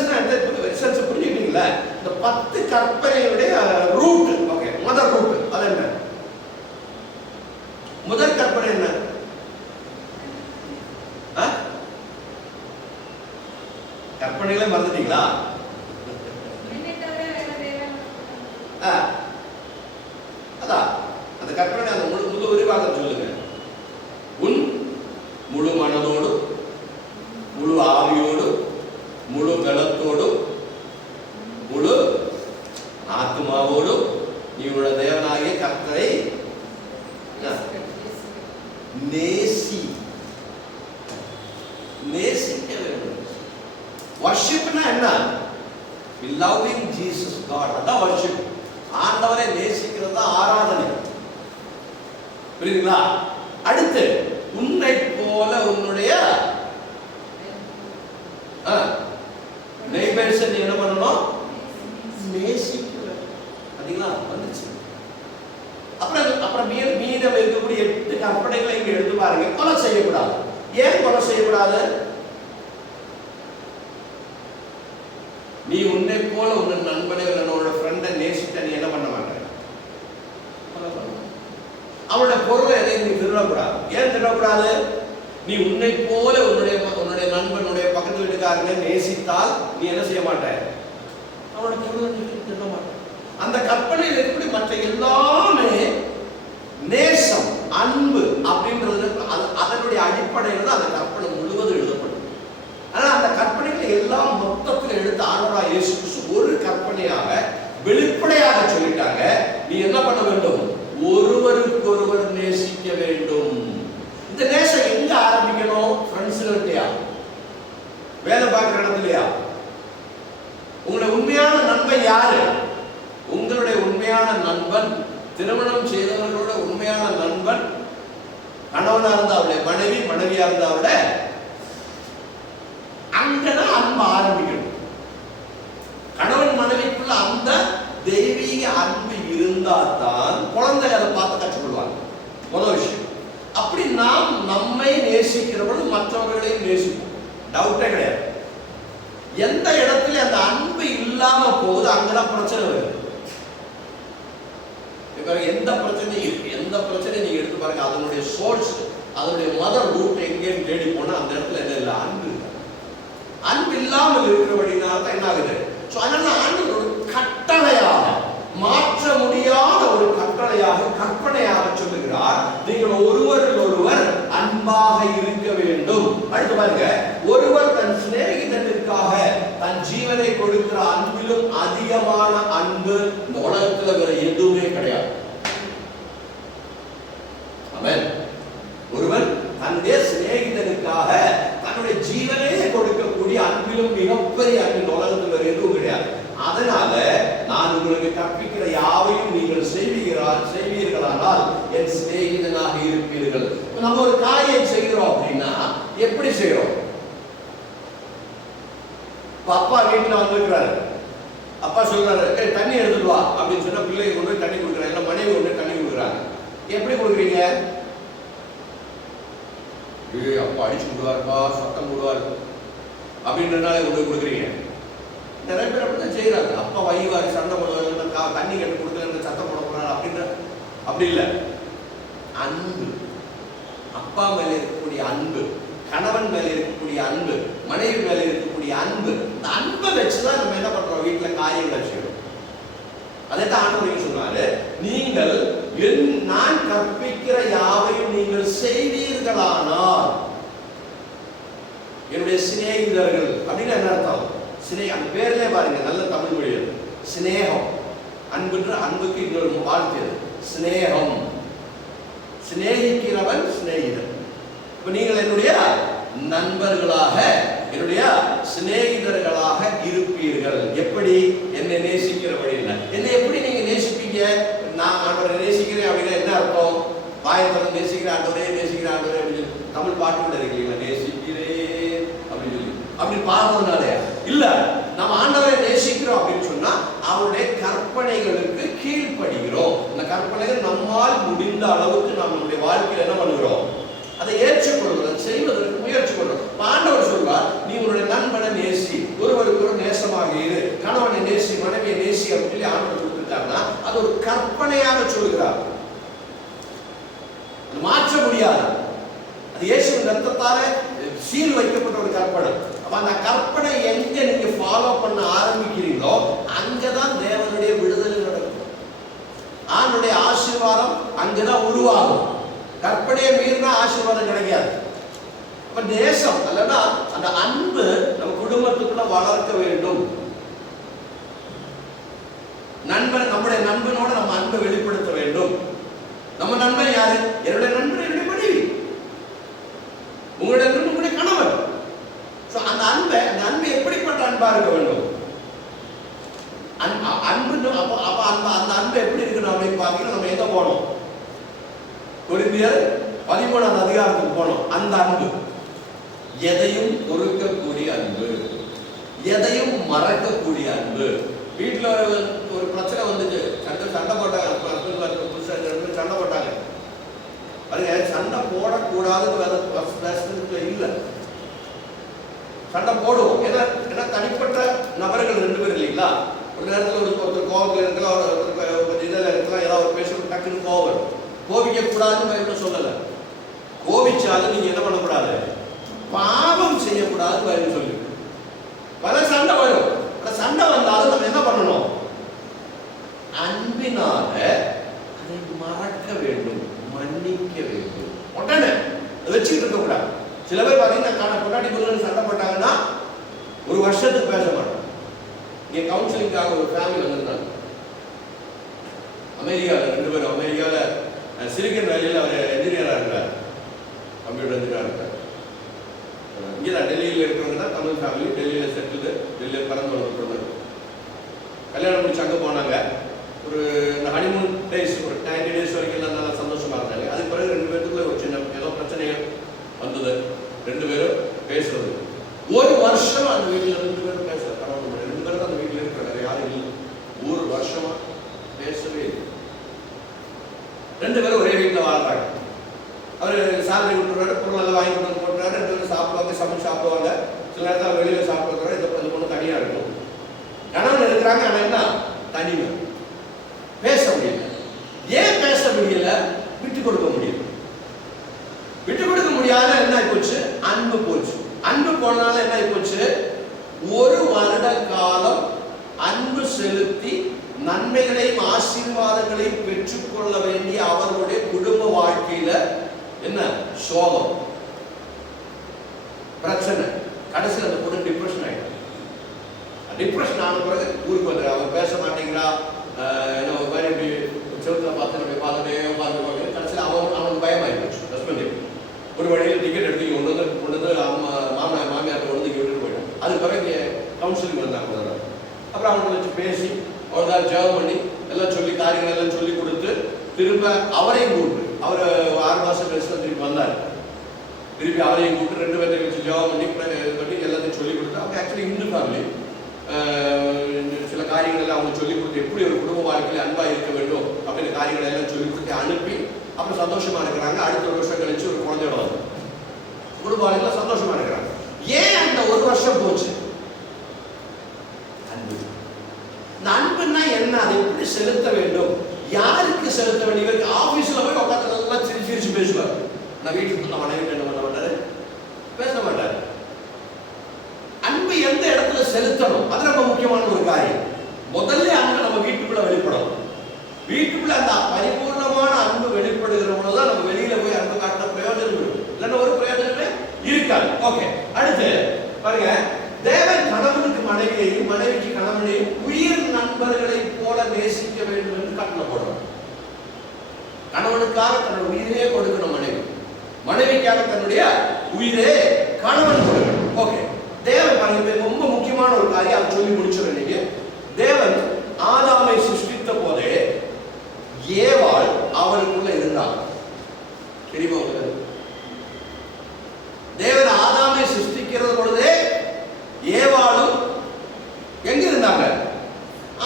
புரிஞ்சுக்கிட்டீங்களா? இந்த 10 கற்பனைகளுடைய ரூட், ஓகே, முதல் ரூட் அது என்ன? முதல் கற்பனை என்ன? கற்பனைகளை மறந்துட்டீங்களா? அதான் அந்த கற்பனை, அந்த முழு விரிவாக சொல்லுங்க. உன் முழு மனதோடு, முழு ஆவியோடு, முழு பலத்தோடு, முழு ஆத்மாவோடு நீ உன்னுடைய தேவனாகிய கர்த்தரை நேசிக்க வேண்டும். வர்ஷிப்னா என்ன? loving Jesus God, அதான் வர்ஷிப். ஆண்டவரை நேசிக்கிறது தான் ஆராதனை. புரியுதுங்களா? அடுத்து உன்னை போல உன்னுடைய நெய்பர்ஸ் நீ என்ன பண்ணணும், நேசிக்கணும். அதுங்களா வந்துச்சு. அப்புறம் மீதம் இருக்கக்கூடிய 8 கற்பனைகளை இங்க எடுத்து பாருங்க. கொலை செய்யக்கூடாது. ஏன் கொலை செய்யக்கூடாது? நீ உன்னை போல உன் நண்பனை உன்னோட ஃப்ரெண்டை நேசித்த நீ என்ன பண்ண மாட்டேன், அவனுடைய பொருளை எதையும் நீ திருடக்கூடாது. ஏன் திருடக்கூடாது? நீ உன்னை போல உன்னுடைய நண்பனுடைய பக்கத்து வீட்டுக்காரங்க நேசித்தால் நீ என்ன செய்ய மாட்டேன், அவனுடைய பொருளை திருட மாட்டேன். அந்த கற்பனையில் எப்படி மற்ற எல்லாமே நேசம், அன்பு அப்படின்றது அதனுடைய அடிப்படையில் தான் அந்த கற்பனை முழுவதும் எழுதப்படும். ஆனால் அந்த கற்பனைகளை எல்லாம் மொத்தத்தில் எடுத்து ஆண்டவராய் இயேசு கிறிஸ்து ஒரு கற்பனையாக வெளிப்படையாக சொல்லிட்டாங்க. நீ என்ன பண்ண வேண்டும், ஒருவருக்கொருவர் நேசிக்க வேண்டும். இந்த நேசம் எங்க ஆரம்பிக்கணும்? ஃப்ரெண்ட்ஸ்கிட்டயா, வேலை பார்க்குற இடத்துலயா? உங்களுடைய உண்மையான நண்பன் யாரு? உங்களுடைய உண்மையான நண்பன், திருமணம் செய்தவர்களோட உண்மையான நண்பன் கணவனா இருந்தா அவருடைய மனைவி, மனைவியா இருந்தா அவட அங்கதான் அன்பு ஆரம்பிக்கணும். கணவன் மனைவிக்குள்ள அந்த தெய்வீக அன்பு இருந்தா தான் குழந்தை அதை பார்த்து கற்றுக்கொள்வாங்க. முதல் விஷயம். அப்படி நாம் நம்மை நேசிக்கிறவர்கள் மற்றவர்களையும் நேசிப்போம், டவுட்டே கிடையாது. எந்த இடத்துல அந்த அன்பு இல்லாம போகுது அங்கதான் பிரச்சனை வருது. எந்த பிரச்சனை நீங்க எடுத்து பாருங்க, அதனுடைய சோர்ஸ், அதனுடைய மதர் ரூட் எங்கேன்னு தேடி போனா அந்த இடத்துல என்ன இல்லை, அன்பு இல்லை. அன்பு இல்லாமல் இருக்கிறபடினால தான் என்ன ஆகுது. அதனால அன்பு ஒரு கட்டளையாக, மாற்ற முடியாத ஒரு கட்டளையாக, கற்பனையாக சொல்லுகிறார். நீங்கள் ஒருவரில் ஒருவர் அன்பாக இருக்க வேண்டும். அடுத்து பாருங்க, ஒருவர் தன் சிநேகிதனுக்காக தன் ஜீவனை கொடுக்கிற அன்பிலும் அதிகமான அன்பு இந்த உலகத்துல வேற எதுவுமே கிடையாது. ஆமென். ஒருவன் தன்னுடைய சிநேகிதனுக்காக தன்னுடைய ஜீவனையே கொடுக்கக்கூடிய அன்பிலும் மிகப்பெரிய அன்பின் உலகத்தில் வேற எதுவும் கிடையாது. அதனால நான் உங்களுக்கு கற்பிக்கிற யாவையும் நீங்கள் செய்வீர்களானால் என் சிநேகிதனாக இருப்பீர்கள். நம்ம ஒரு காரியம் செய்கிறோம் அப்படின்னா எப்படி செய்யறோம்? அப்பா வீட்டுல வந்திருக்கிறாரு, அப்பா சொல்றாரு, தண்ணி எடுத்துட்டு வா அப்படின்னு சொன்னா பிள்ளைக்கு கொண்டு போய் தண்ணி கொடுக்குறாங்க, இல்லை மனைவி கொண்டு தண்ணி கொடுக்குறாங்க. எப்படி கொடுக்குறீங்க? அப்பா அடிச்சு விடுவாருப்பா, சத்தம் போடுவார் அப்படின்றனால கொண்டு போய் கொடுக்குறீங்க. நிறைய பேர் அப்படிதான் செய்யறாங்க. அப்பா வைவாரு, சண்டை போடுவாரு, தண்ணி கட்டு கொடுக்கல, சத்தம் போட போறாரு அப்படின்ற. அப்படி இல்லை. அன்பு, அப்பா மேல இருக்கக்கூடிய அன்பு, கணவன் மேல இருக்கக்கூடிய அன்பு, மனைவி மேல இருக்கக்கூடிய அன்பு, இந்த அன்பை வச்சுதான் நம்ம என்ன பண்றோம், வீட்டுல காரியங்களை செய்யறோம். அதைத்தான் ஆண்டவர் சொன்னாரு, நீங்கள் நான் கற்பிக்கிற யாவையும் நீங்கள் செய்வீர்களானால் என்னுடைய சிநேகிதர்கள் அப்படின்னு என்ன அர்த்தம்? அந்த பேர்லயே பாருங்க, நல்ல தமிழ் மொழி. சிநேகம், அன்புன்ற அன்புக்கு இன்னொரு வாழ்த்து சிநேகம். சிநேகிக்கிறவன் சிநேகிதன். இப்ப நீங்கள் என்னுடைய நண்பர்களாக, என்னுடைய சிநேகிதர்களாக இருப்பீர்கள். எப்படி? என்னை நேசிக்கிற வழியில். என்னை எப்படி நீங்க நேசிப்பீங்க? நான் ஆண்டவரை நேசிக்கிறேன் அப்படின்னா என்ன அர்த்தம்? வாயத்தவன் நேசிக்கிற ஆண்டவரே, நேசிக்கிற ஆண்டவரே அப்படின்னு தமிழ் பாட்டு இருக்கீங்களா, நேசிக்கிறேன் அப்படின்னு சொல்லி அப்படி பாடுறதுனாலே இல்ல. நம்ம ஆண்டவரை நேசிக்கிறோம் அப்படின்னு சொன்னா அவருடைய கற்பனைகளுக்கு கீழ்ப்படுகிறோம். இந்த கற்பனைகள் நம்மால் முடிந்த அளவுக்கு நாம் நம்முடைய வாழ்க்கையில் என்ன பண்ணுகிறோம், அதை ஏற்றுக்கொள்கிறோம், செய்வதற்கு முயற்சி பண்ணுறோம். ஆண்டவர் சொல்வார், நீ உன்னுடைய நண்பனை நேசி, ஒருவருக்கு ஒரு நேசமாக இரு, கணவனை நேசி, மனைவியை நேசி அப்படின்னு சொல்லி ஆண்டவர் கொடுத்துட்டாங்கன்னா அது ஒரு கற்பனையாக சொல்கிறார். அது மாற்ற முடியாது. அது இயேசுவின் ரத்தத்தால சீல் வைக்கப்பட்ட ஒரு கற்பனை. அப்ப அந்த கற்பனை எங்க நீங்க ஃபாலோ பண்ண ஆரம்பிக்கிறீங்களோ அங்கதான் தேவனுடைய விடுதலை நடக்கும். ஆண்டவருடைய ஆசீர்வாதம் அங்கதான் உருவாகும். கற்பனையை மீறினா ஆசீர்வாதம் கிடைக்காது. அப்ப நேசம் அல்லனா அந்த அன்பு நம்ம குடும்பத்துக்குள்ள வளர்க்க வேண்டும். நண்பன், நம்முடைய நண்பனோட நம்ம அன்பை வெளிப்படுத்த வேண்டும். நம்ம நண்பன் யாரு? என்னுடைய நண்பன் என்னுடைய மனைவி, உங்களுடைய நண்பன் உங்களுடைய கணவன். அந்த அன்பை எப்படிப்பட்ட அன்பா இருக்க வேண்டும்? அன்பு அந்த அன்பு எப்படி இருக்கணும் அப்படின்னு பாத்தீங்கன்னா நம்ம எங்க போனோம்? கொரிந்தியர் 13ஆம் அதிகாரத்துக்கு போனோம். அந்த அன்பு எதையும் பொறுக்கக்கூடிய அன்பு, எதையும் மறக்கக்கூடிய அன்பு. வீட்டுல ஒரு பிரச்சனை வந்துச்சு, சண்டை போட்டாங்க, சண்டை போட்டாங்க. அதுங்க சண்டை போடக்கூடாதுன்னு இல்லை, சண்டை போடுவோம். ஏன்னா தனிப்பட்ட நபர்கள் 2 பேர் இல்லைங்களா? ஒரு நேரத்தில் ஒருத்தர் கோபத்தில் இருக்கலாம், ஒரு இதில் இருக்கலாம், ஏதாவது ஒரு பேச டக்குன்னு கோபம். கோபிக்க கூடாதுன்னு பைபிள் சொல்லலை. கோபிச்சாலும் நீங்க என்ன பண்ணக்கூடாது, பாவம் செய்யக்கூடாது பைபிள் சொல்லி. பல சண்டை வரும். சண்டை வந்தாலும் நம்ம என்ன பண்ணணும்? அன்பினால அதை மறக்க வேண்டும், மன்னிக்க வேண்டும். உடனே வச்சுக்கிட்டு இருக்க கூடாது. சில பேர் பாத்தீங்கன்னா பொண்டாட்டி புருஷன் சண்டை போட்டாங்கன்னா 1 வருஷத்துக்கு பேச மாட்டோம். இங்க கவுன்சிலிங்காக ஒரு ஃபேமிலி வந்திருந்தாங்க அமெரிக்காவில். 2 பேரும் அமெரிக்காவில் சிலிக்கன் வேலியில் அவர் என்ஜினியராக இருக்கிறார், கம்ப்யூட்டர் இன்ஜினியராக இருக்கார். இங்கே தான் டெல்லியில் இருக்கிறவங்க தான் தமிழ் ஃபேமிலி. டெல்லியில் செட்டில், டெல்லியில் பிறந்து வளர்ந்துருந்தாங்க. கல்யாணம் முடிச்சு அங்கே போனாங்க. ஒரு ஹனிமூன் டேஸ், ஒரு 90 days வரைக்கும் எல்லாம் நல்லா சந்தோஷமா இருந்தாங்க. அதுக்கு பிறகு 2 பேருக்குள்ள ஒரு சின்ன ஏதோ பிரச்சனைகள் வந்தது. 2 பேரும் பேசுறது 1 வருஷம் அந்த வீட்டில் 2 பேரும் பேசல. பரவாயில்ல, 2 பேரும் அந்த வீட்டில் இருக்கிறாங்க, யாரும் இல்லை. 1 வருஷமா பேசவே இல்லை. 2 பேரும் ஒரே வீட்டில் வாழ்றாங்க. அவர் சாலரி விட்டுறாரு, பொருள் வாங்கி கொண்டு போட்டுறாரு. 2 பேரும் சாப்பிடுவாங்க, சமைச்சு சாப்பிடுவாங்க. சில நேரத்தில் வெளியில சாப்பிடுறாரு. இந்த பொண்ணு தனியா இருக்கும். கணவன் இருக்கிறாங்க, ஆனா என்ன தனிமை, பேச முடியல. ஏன் பேச முடியல? விட்டு கொடுக்க முடியல. விட்டு கொடுக்க முடியாத என்ன ஆயிப்போச்சு? அன்பு போச்சு. அன்பு போனால என்ன ஆயிப்போச்சு? 1 வருட காலம் அன்பு செலுத்தி நன்மைகளையும் ஆசீர்வாதங்களையும் பெற்றுக்கொள்ள வேண்டிய அவர்களுடைய குடும்ப வாழ்க்கையில என்ன சோகம், பிரச்சனை. கடைசியில் அந்த பொண்ணு டிப்ரெஷன் ஆயிடும். டிப்ரெஷன் ஆன பிறகு ஊருக்கு வந்து அவன் பேச மாட்டேங்கிறா, என்ன ஒரு மாதிரி இப்படி செலுத்துல பார்த்து நம்ம பார்த்துட்டே உட்காந்து கடைசியில் அவனுக்கு பயமாயிடுச்சு. ஹஸ்பண்ட் ஒரு வழியில் டிக்கெட் எடுத்து கொண்டு வந்து மாமியார் கொண்டு வந்து விட்டுட்டு போயிடும். அது பிறகு கவுன்சிலிங் வந்தாங்க. அப்புறம் அவங்களை வச்சு பேசி அவர்தான் ஜெபம் பண்ணி எல்லாம் சொல்லி காரியங்கள் எல்லாம் சொல்லி கொடுத்து திரும்ப அவரையும் கூப்பிட்டு, அவர் 6 மாசம் கழிச்சு திருப்பி வந்தார். திருப்பி அவரையும் கூப்பிட்டு 2 பேர்த்தையும் வச்சு ஜெபம் பண்ணி எல்லாத்தையும் சொல்லி கொடுத்து. அவங்க ஆக்சுவலி இந்து ஃபேமிலி, சில காரியங்கள் எல்லாம் அவங்க சொல்லிக் கொடுத்து எப்படி ஒரு குடும்ப வாழ்க்கையில் அன்பா இருக்க வேண்டும் அப்படின்ற காரியங்களை எல்லாம் சொல்லிக் கொடுத்து அனுப்பி அப்புறம் சந்தோஷமா இருக்கிறாங்க. அடுத்த ஒரு வருஷம் கழிச்சு ஒரு குழந்தையோட வந்து குடும்ப வாழ்க்கையில சந்தோஷமா இருக்கிறாங்க. ஏன் அந்த ஒரு வருஷம் போச்சு? அன்பு. அன்புன்னா என்ன? அதை எப்படி செலுத்த வேண்டும், யாருக்கு செலுத்த வேண்டும்? ஆபீஸ்ல போய் உட்காந்து நல்லா சிரிச்சு சிரிச்சு பேசுவார். நான் வீட்டுக்கு நான் மனைவி என்ன பண்ண மாட்டாரு, பேச மாட்டாரு. அன்பு எந்த இடத்துல செலுத்தணும், அது ரொம்ப முக்கியமான ஒரு காரியம். முதல்ல அன்பு நம்ம வீட்டுக்குள்ள வெளிப்படணும். வீட்டுக்குள்ள அந்த பரிபூர்ணமான அன்பு வெளிப்படுகிற போதுதான் நம்ம வெளியில போய் அன்பு காட்டின பிரயோஜனம் இருக்கும். இல்லைன்னா ஒரு பிரயோஜனமே இருக்காது. ஓகே, அடுத்து பாருங்க, தேவன் கணவனுக்கு மனைவியையும் மனைவிக்கு கணவனையும் உயிர் நண்பர்களை போல நேசிக்க வேண்டும் என்று கட்டளை போடுறோம். கணவனுக்காக தன்னுடைய உயிரே கொடுக்கணும் மனைவி, மனைவிக்காக தன்னுடைய உயிரே கணவன் கொடுக்கணும். ஓகே, தேவன் பாருங்க ரொம்ப முக்கியமான ஒரு காரியம் அதை சொல்லி முடிச்சிடும். நீங்க தேவன் ஆதாமை சிருஷ்டித்த போதே ஏவாள் அவருக்குள்ள இருந்தாங்க. தெரியுமா உங்களுக்கு? தேவன் ஆதாமை சிருஷ்டிக்கிறது பொழுதே ஏவாளும் எங்க இருந்தாங்க?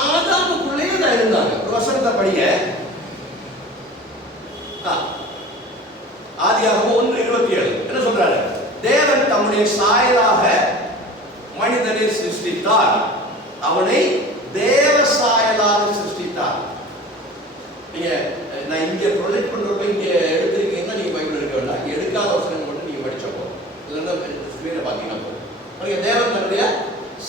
ஆதாமுக்குள்ளே தான் இருந்தாங்க. ஒரு வசனத்தை படிங்க. ஆதியாகமம் 1:27 என்ன சொல்றாரு? தேவன் தம்முடைய சாயலாக மனிதனை சிருஷ்டித்தார், அவனை தேவ சாயலாக சிருஷ்டித்தார். நீங்க நான் இங்க ப்ரொஜெக்ட் பண்றப்ப இங்க எடுத்திருக்கீங்கன்னா நீங்க பைபிள் எடுக்க வேண்டாம், எடுக்காத வசனங்கள் மட்டும் நீங்க படிச்சப்போ இல்லைன்னா ஸ்கிரீனை பார்த்தீங்கன்னா தேவன் தன்னுடைய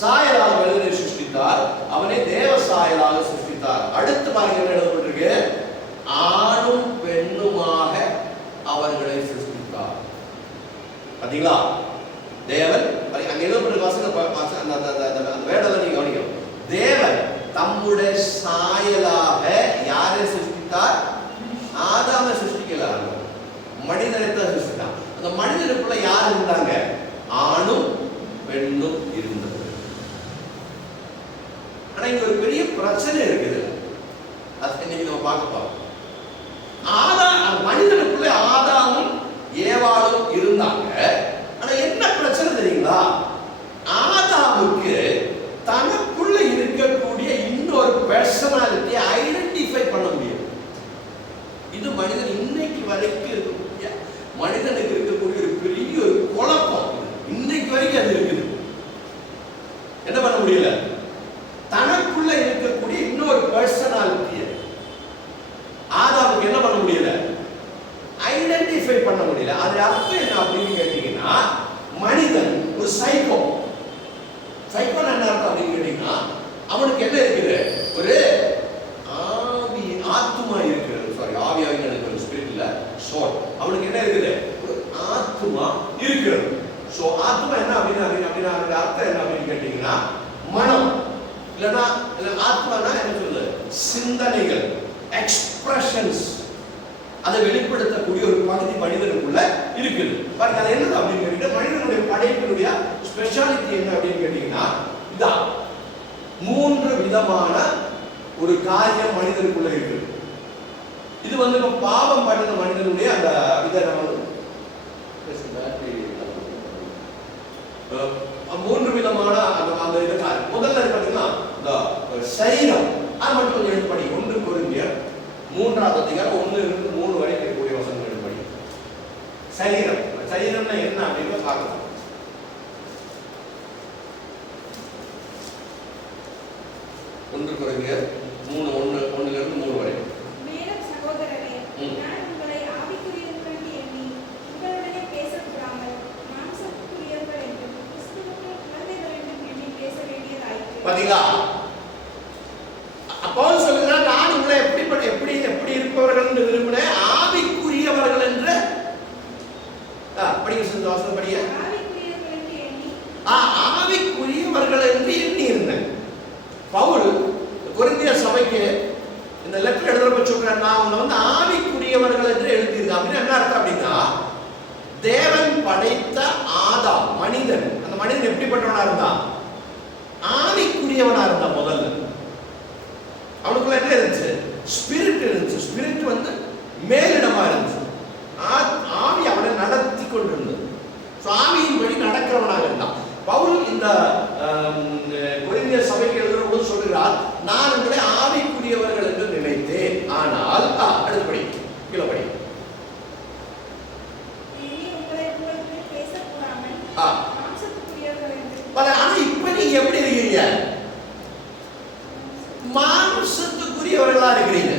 சாயலாக மனிதனை சிருஷ்டித்தார், அவனை தேவ சாயலாக சிருஷ்டித்தார். அடுத்து பாருங்க என்ன எழுதப்பட்டிருக்கு? ஆணும் பெண்ணுமாக அவர்களை சிருஷ்டித்தார். பாத்தீங்களா? தேவன் அங்க எழுதப்பட்ட வசனம் அந்த வேடலை நீங்க கவனிக்கணும். தேவன் தம்முடைய சாயலாக யாரை சிருஷ்டித்தார்? ஆதாமை சிருஷ்டிக்கல, மனிதனை தான் சிருஷ்டித்தார். அந்த மனிதனுக்குள்ள யார் இருந்தாங்க? ஆணும் பெண்ணும் இருந்தது. ஆனா இங்க ஒரு பெரிய பிரச்சனை இருக்குது, அது இன்னைக்கு நம்ம பார்க்க போறோம். மனிதனுக்குள்ள ஆதாமும் ஏவாளும் இருந்தாங்க. ஆனா என்ன பிரச்சனை தெரியுங்களா? ஆதாமுக்கு தனக்குள்ள இருக்கக்கூடிய இன்னொரு பர்சனாலிட்டியை ஐடென்டிஃபை பண்ண முடியும். இது மனிதன் இன்னைக்கு வரைக்கும் இருக்கக்கூடிய மனிதனுக்கு இருக்கக்கூடிய ஒரு பெரிய ஒரு குழப்பம். இன்னைக்கு வரைக்கும் அது இருக்குது. என்ன பண்ண முடியல? தனக்குள்ள இருக்கக்கூடிய இன்னொரு பர்சனாலிட்டியை ஆதாமுக்கு என்ன பண்ண முடியல? ஐடென்டிஃபை பண்ண முடியல. அது அர்த்தம் என்ன அப்படின்னு கேட்டீங்கன்னா, மனிதன் ஒரு சைக்கோ. சைக்கோ என்ன அர்த்தம் அப்படின்னு கேட்டீங்கன்னா, அவனுக்கு என்ன இருக்குது? ஒரு ஆவி, ஆத்மா இருக்கிறது. சாரி, ஆவியாக எனக்கு ஒரு ஸ்பிரிட் இல்ல, சோல். அவனுக்கு என்ன இருக்குது? ஒரு ஆத்மா இருக்கிறது. சோ ஆத்மா என்ன அப்படின்னா அர்த்தம் என்ன அப்படின்னு கேட்டீங்கன்னா, மனம். இல்லைன்னா ஆத்மானா என்ன சொல்லுது? சிந்தனைகள், எக்ஸ்பிரஷன்ஸ், அதை வெளிப்படுத்தக்கூடிய ஒரு பகுதி மனிதனுக்குள்ள இருக்குது. பாருங்க, அது என்னது அப்படின்னு கேட்டீங்கன்னா, மனிதனுடைய படைப்பினுடைய ஸ்பெஷாலிட்டி என்ன அப்படின்னு கேட்டீங்கன்னா, இதான் 3 விதமான ஒரு காரியம் மனிதனுக்குள்ள இருக்குது. இது வந்து நம்ம பாவம் பண்ண மனிதனுடைய அந்த இதை நம்ம 3 விதமான அந்த இதை காரியம். முதல்ல பார்த்தீங்கன்னா இந்த சரீரம். அது மட்டும் கொஞ்சம் எடுத்து படி. 1 கொரிந்தியர் 3ஆம் அதிகாரம் 1-3 வரை இருக்கக்கூடிய வசனங்கள் எடுத்து படி. சரீரம், சரீரம்னா என்ன அப்படின்னு பார்க்கலாம். 1 கொரிந்தியர் 3:1-3 வரை. மேலும் சகோதரரே, நான் உங்களை ஆவிக்குரியவர்கள் எண்ணி உங்களுடனே பேசக்கூடாமல் மாம்சத்துக்குரியவர்கள் என்றும் கிறிஸ்துவுக்கு குழந்தைகள் என்றும் எண்ணி பேச வேண்டியதாயிற்று. பாத்தீங்களா? அப்போது சொல்லுங்க, நான் உங்களை எப்படி இருப்பவர்கள் என்று விரும்பினேன், ஆவிக்குரியவர்கள் என்று படிக்க வசனம் படிய. ஆவிக்குரியவர்கள் என்று எண்ணி, ஆவிக்குரியவர்கள் என்று எண்ணி இருந்தேன். பவுல் கொரிந்திய சபைக்கு இந்த லெட்டர் எழுதுறப்ப சொல்றாரு, நான் உங்களை வந்து ஆவிக்குரியவர்கள் என்று எழுதியிருக்கேன். அப்படின்னு என்ன அர்த்தம் அப்படின்னா, தேவன் படைத்த ஆதாம் மனிதன், அந்த மனிதன் எப்படிப்பட்டவனா இருந்தான்? ஆவிக்குரியவனா இருந்தான். முதல்ல அவனுக்குள்ள என்ன இருந்துச்சு? ஸ்பிரிட் இருந்துச்சு. ஸ்பிரிட் வந்து மேலிடமா இருந்துச்சு. ஆவி அவனை நடத்தி கொண்டிருந்தது. ஆவியின் வழி நடக்கிறவனாக இருந்தான். பவுல் இந்த கொரிந்தியர் சபைக்கு எழுதுற போது சொல்கிறார், நான் உங்களை ஆவிக்குரியவர்கள் என்று நினைத்தேன், ஆனால் அடுத்தபடி கீழே படி. ஆனா இப்ப நீங்க எப்படி இருக்கீங்க? மாம்சத்துக்குரியவர்களா இருக்கிறீங்க.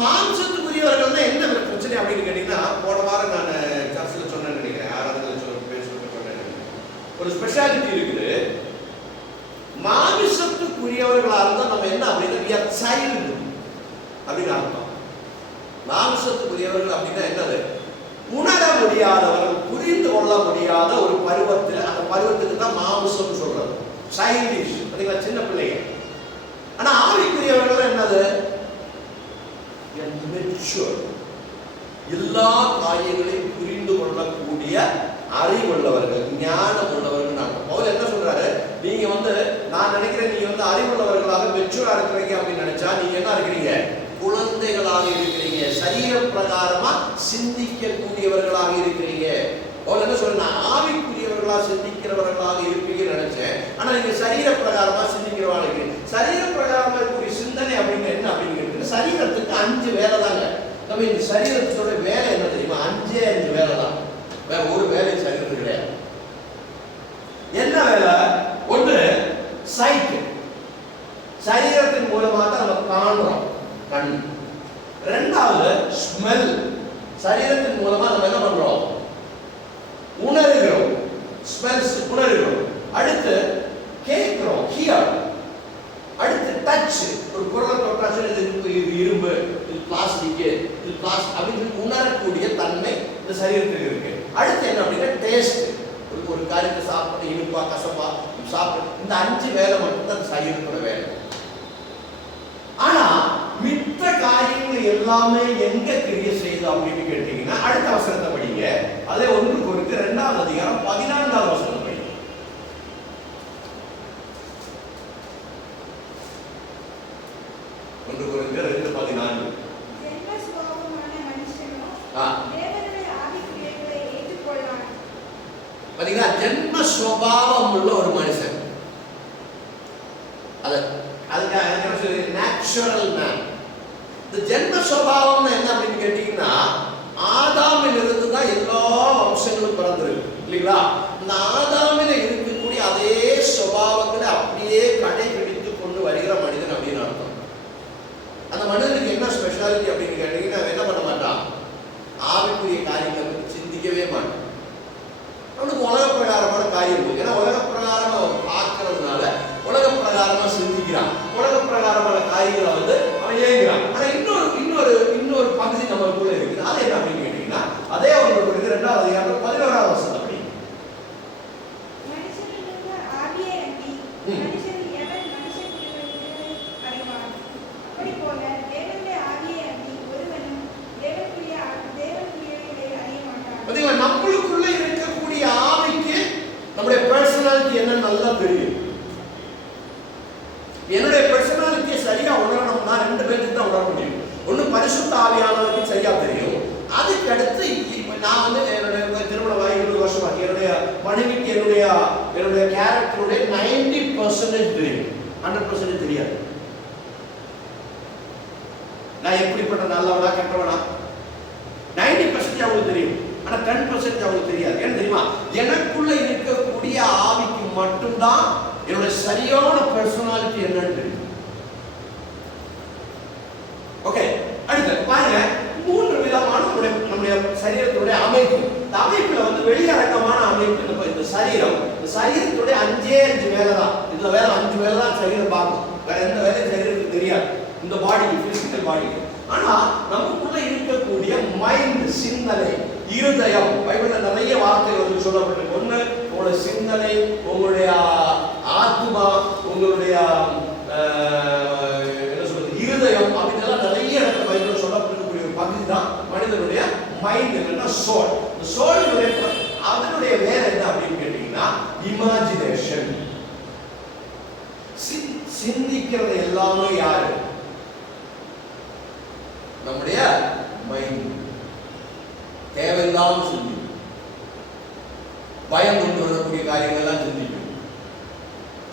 மாம்சத்துக்குரியவர்கள் என்ன பிரச்சனை அப்படின்னு கேட்டீங்கன்னா, போன வாரம் நான் சர்ச்சில் சொன்னேன்னு நினைக்கிறேன், ஆராதனையில் பேசுறது சொன்னேன். ஒரு ஸ்பெஷாலிட்டி இருக்குது. மாமிசத்துக்குரியவர்களா இருந்தால் நம்ம என்ன அப்படின்னா சைல்டு அப்படின்னு அர்த்தம். மாமிசத்துக்குரியவர்கள் அப்படின்னா என்னது? உணர முடியாதவர்கள், புரிந்து கொள்ள முடியாத ஒரு பருவத்தில், அந்த பருவத்துக்கு தான் மாமிசம் சொல்றது, சைல்டிஷ், சின்ன பிள்ளைங்க. ஆனா ஆவிக்குரியவர்கள் என்னது? எல்லா காரியங்களையும் புரிந்து கொள்ளக்கூடிய அறிவுள்ளவர்கள், ஞானம் உள்ளவர்கள். பவுல் என்ன சொல்றாரு? நீங்க நான் நினைக்கிறேன், நீங்க அறிவுள்ளவர்களாக மெச்சூரா இருக்கிறீங்க அப்படின்னு நினைச்சா நீங்க என்ன இருக்கிறீங்க? குழந்தைகளாக இருக்கிறீங்க. சரீர பிரகாரமா சிந்திக்க கூடியவர்களாக இருக்கிறீங்க. பவுல் என்ன சொல்ற? ஆவிக்குரியவர்களா சிந்திக்கிறவர்களாக இருப்பீங்கன்னு நினைச்சேன், ஆனா நீங்க சரீர பிரகாரமா சிந்திக்கிறவங்க. சரீர பிரகாரமா இருக்கக்கூடிய சிந்தனை அப்படின்னு என்ன அப்படின்னு கேட்டு, சரீரத்துக்கு 5 வேலை தாங்க. நம்ம இந்த சரீரத்தோட வேலை என்ன தெரியுமா? 5 வேலை தான். வேற ஒரு வேலை சரீரத்துக்கு கிடையாது. என்ன வேலை? ஒன்று சைட், சரீரத்தின் மூலமா தான் நம்ம காண்றோம், கண். இரண்டாவது ஸ்மெல், சரீரத்தின் மூலமா நம்ம என்ன பண்றோம்? உணர்கிறோம், ஸ்மெல்ஸ் உணர்கிறோம். அடுத்து கேட்கிறோம், ஹியர். அடுத்து டச், ஒரு பொருளை தொட்டாச்சு, இது இரும்பு, இது பிளாஸ்டிக், இது பிளாஸ்டிக் அப்படின்னு உணரக்கூடிய தன்மை இந்த சரீரத்துக்கு இருக்கு. அடுத்து என்ன அப்படின்னா டேஸ்ட், ஒரு காரியத்தை சாப்பிட்டு இனிப்பா கசப்பா சாப்பிட்டு, இந்த 5 வேலை மட்டும் தான் சரீரத்தோட வேலை. ஆனா மித்த காரியங்கள் எல்லாமே எங்க கிரியை செய்யுது அப்படின்னு கேட்டீங்கன்னா, அடுத்த வசனத்தை படிங்க. அதே 1 கொரிந்தியர் 2ஆம் அதிகாரம் 14ஆம் வசனம் படிங்க. 1 கொரிந்தியர் 2:14. பாத்தீங்கன்னா, ஜென்ம சுபாவம் உள்ள ஒரு மனுஷன், அதுக்கு நேச்சுரல் மேன். இந்த ஜென்ம சுபாவம் என்ன அப்படின்னு கேட்டீங்கன்னா, ஆதாமில் இருந்து தான் எல்லா வம்சங்களும் பிறந்திருக்கு இல்லைங்களா? இந்த ஆதாமில் இருக்கக்கூடிய அதே சுபாவங்களை அப்படியே கடைபிடித்து கொண்டு வருகிற மனிதன் அப்படின்னு அர்த்தம். அந்த மனிதனுக்கு என்ன ஸ்பெஷாலிட்டி அப்படின்னு கேட்டீங்கன்னா, என்ன பண்ண மாட்டான்? ஆவிக்குரிய காரியங்களை பற்றி சிந்திக்கவே மாட்டான். அவனுக்கு உலக பிரகாரமான காரியம் இருக்கு. ஏன்னா உலக பிரகாரமா பார்க்கறதுனால உலக பிரகாரமா சிந்திக்கிறான், உலக பிரகாரமான காரியங்களை அவன் ஏங்குறான். ஆனா இன்னொரு பகுதி நம்மளுக்குள்ள இருக்குது. அது என்ன அப்படின்னு கேட்டீங்கன்னா, அதே 1 கொரிந்தியர் 2ஆம் அதிகாரம் 11ஆம் வசனம் அப்படி. நம்மளுக்குள்ள இருக்கக்கூடிய ஆவிக்கு நம்முடைய பர்சனாலிட்டி என்ன நல்லா தெரியும். என்னுடைய பர்சனாலிட்டியை சரியா உணரணும்னா 2 பேருக்கு தான் உணர முடியும். ஒண்ணு பரிசுத்த ஆவியானவருக்கு சரியா தெரியும். அதுக்கு அடுத்து நான் என்னுடைய திருமணம் 20 வருஷமா என்னுடைய மனைவிக்கு என்னுடைய கேரக்டருடைய 90% தெரியும், 100% தெரியாது. நான் எப்படிப்பட்ட நல்லவனா கெட்டவனா 90% அவங்களுக்கு தெரியும், ஆனா 10% அவங்களுக்கு தெரியாது. ஏன்னு தெரியுமா? எனக்குள்ள இருக்கக்கூடிய ஆவிக்கு மட்டும்தான் என்னோட சரியான பர்சனாலிட்டி என்னன்னு தெரியும். ஓகே, அடுத்து பாருங்க, 3 விதமான நம்முடைய சரீரத்துடைய அமைப்பு. இந்த அமைப்புல வெளியடக்கமான அமைப்பு. இந்த சரீரத்துடைய 5 வேலை தான். இந்த வேலை 5 வேலை தான் சரீரம் பார்க்கும். வேற எந்த வேலையும் சரீரத்துக்கு தெரியாது, இந்த பாடிக்கு, பிசிக்கல் பாடிக்கு. ஆனா நமக்குள்ள இருக்கக்கூடிய மைண்ட், சிந்தனை, இருதயம், பைபிள்ல நிறைய வார்த்தைகள் சொல்லப்பட்டிருக்கு. ஒண்ணு உங்களுடைய சிந்தனை, உங்களுடைய ஆத்மா, உங்களுடைய என்ன சொல்றது இருதயம், அப்படின்னா நிறைய இடத்துல பைபிள்ல சொல்லப்பட்டிருக்கக்கூடிய ஒரு பகுதி தான் மனிதனுடைய மைண்ட், இல்லைன்னா சோல். இந்த சோலினுடைய அதனுடைய வேலை என்ன அப்படின்னு கேட்டீங்கன்னா இமேஜினேஷன். சிந்திக்கிறது எல்லாமே யாரு? நம்முடைய மைண்ட். தேவையில்லாம சிந்திக்கும், பயம் கொண்டு வரக்கூடிய காரியங்கள்லாம் சிந்திக்கும்,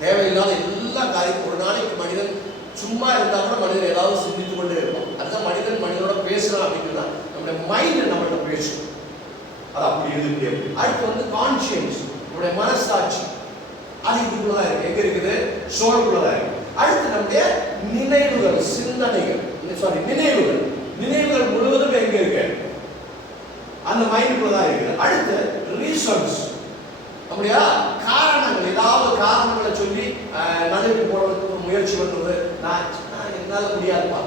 தேவையில்லாத எல்லா காரியமும். ஒரு நாளைக்கு மனிதன் சும்மா இருந்தா கூட மனிதன் ஏதாவது சிந்தித்து கொண்டே இருப்பான். அதுதான் மனிதனோட பேசுறான் அப்படின்னா நம்முடைய மைண்ட் நம்மள்ட்ட பேசும். அது அப்படி எழுத முடியாது. அடுத்து வந்து கான்சியன்ஸ், நம்முடைய மனசாட்சி, அது இதுக்குள்ளதான் இருக்கு. எங்க இருக்குது? சோலுக்குள்ளதான் இருக்கு. அடுத்து நம்முடைய நினைவுகள், சிந்தனைகள், நினைவுகள் முழுவதும் எங்க இருக்கு? அந்த மைண்டுக்குள்ளதான் இருக்கு. அடுத்து ரீசன்ஸ், நம்முடைய காரணங்கள், ஏதாவது காரணங்களை சொல்லி நடுவுக்கு போடுறதுக்கு முயற்சி பண்றது. நான் என்னால முடியாதுப்பா,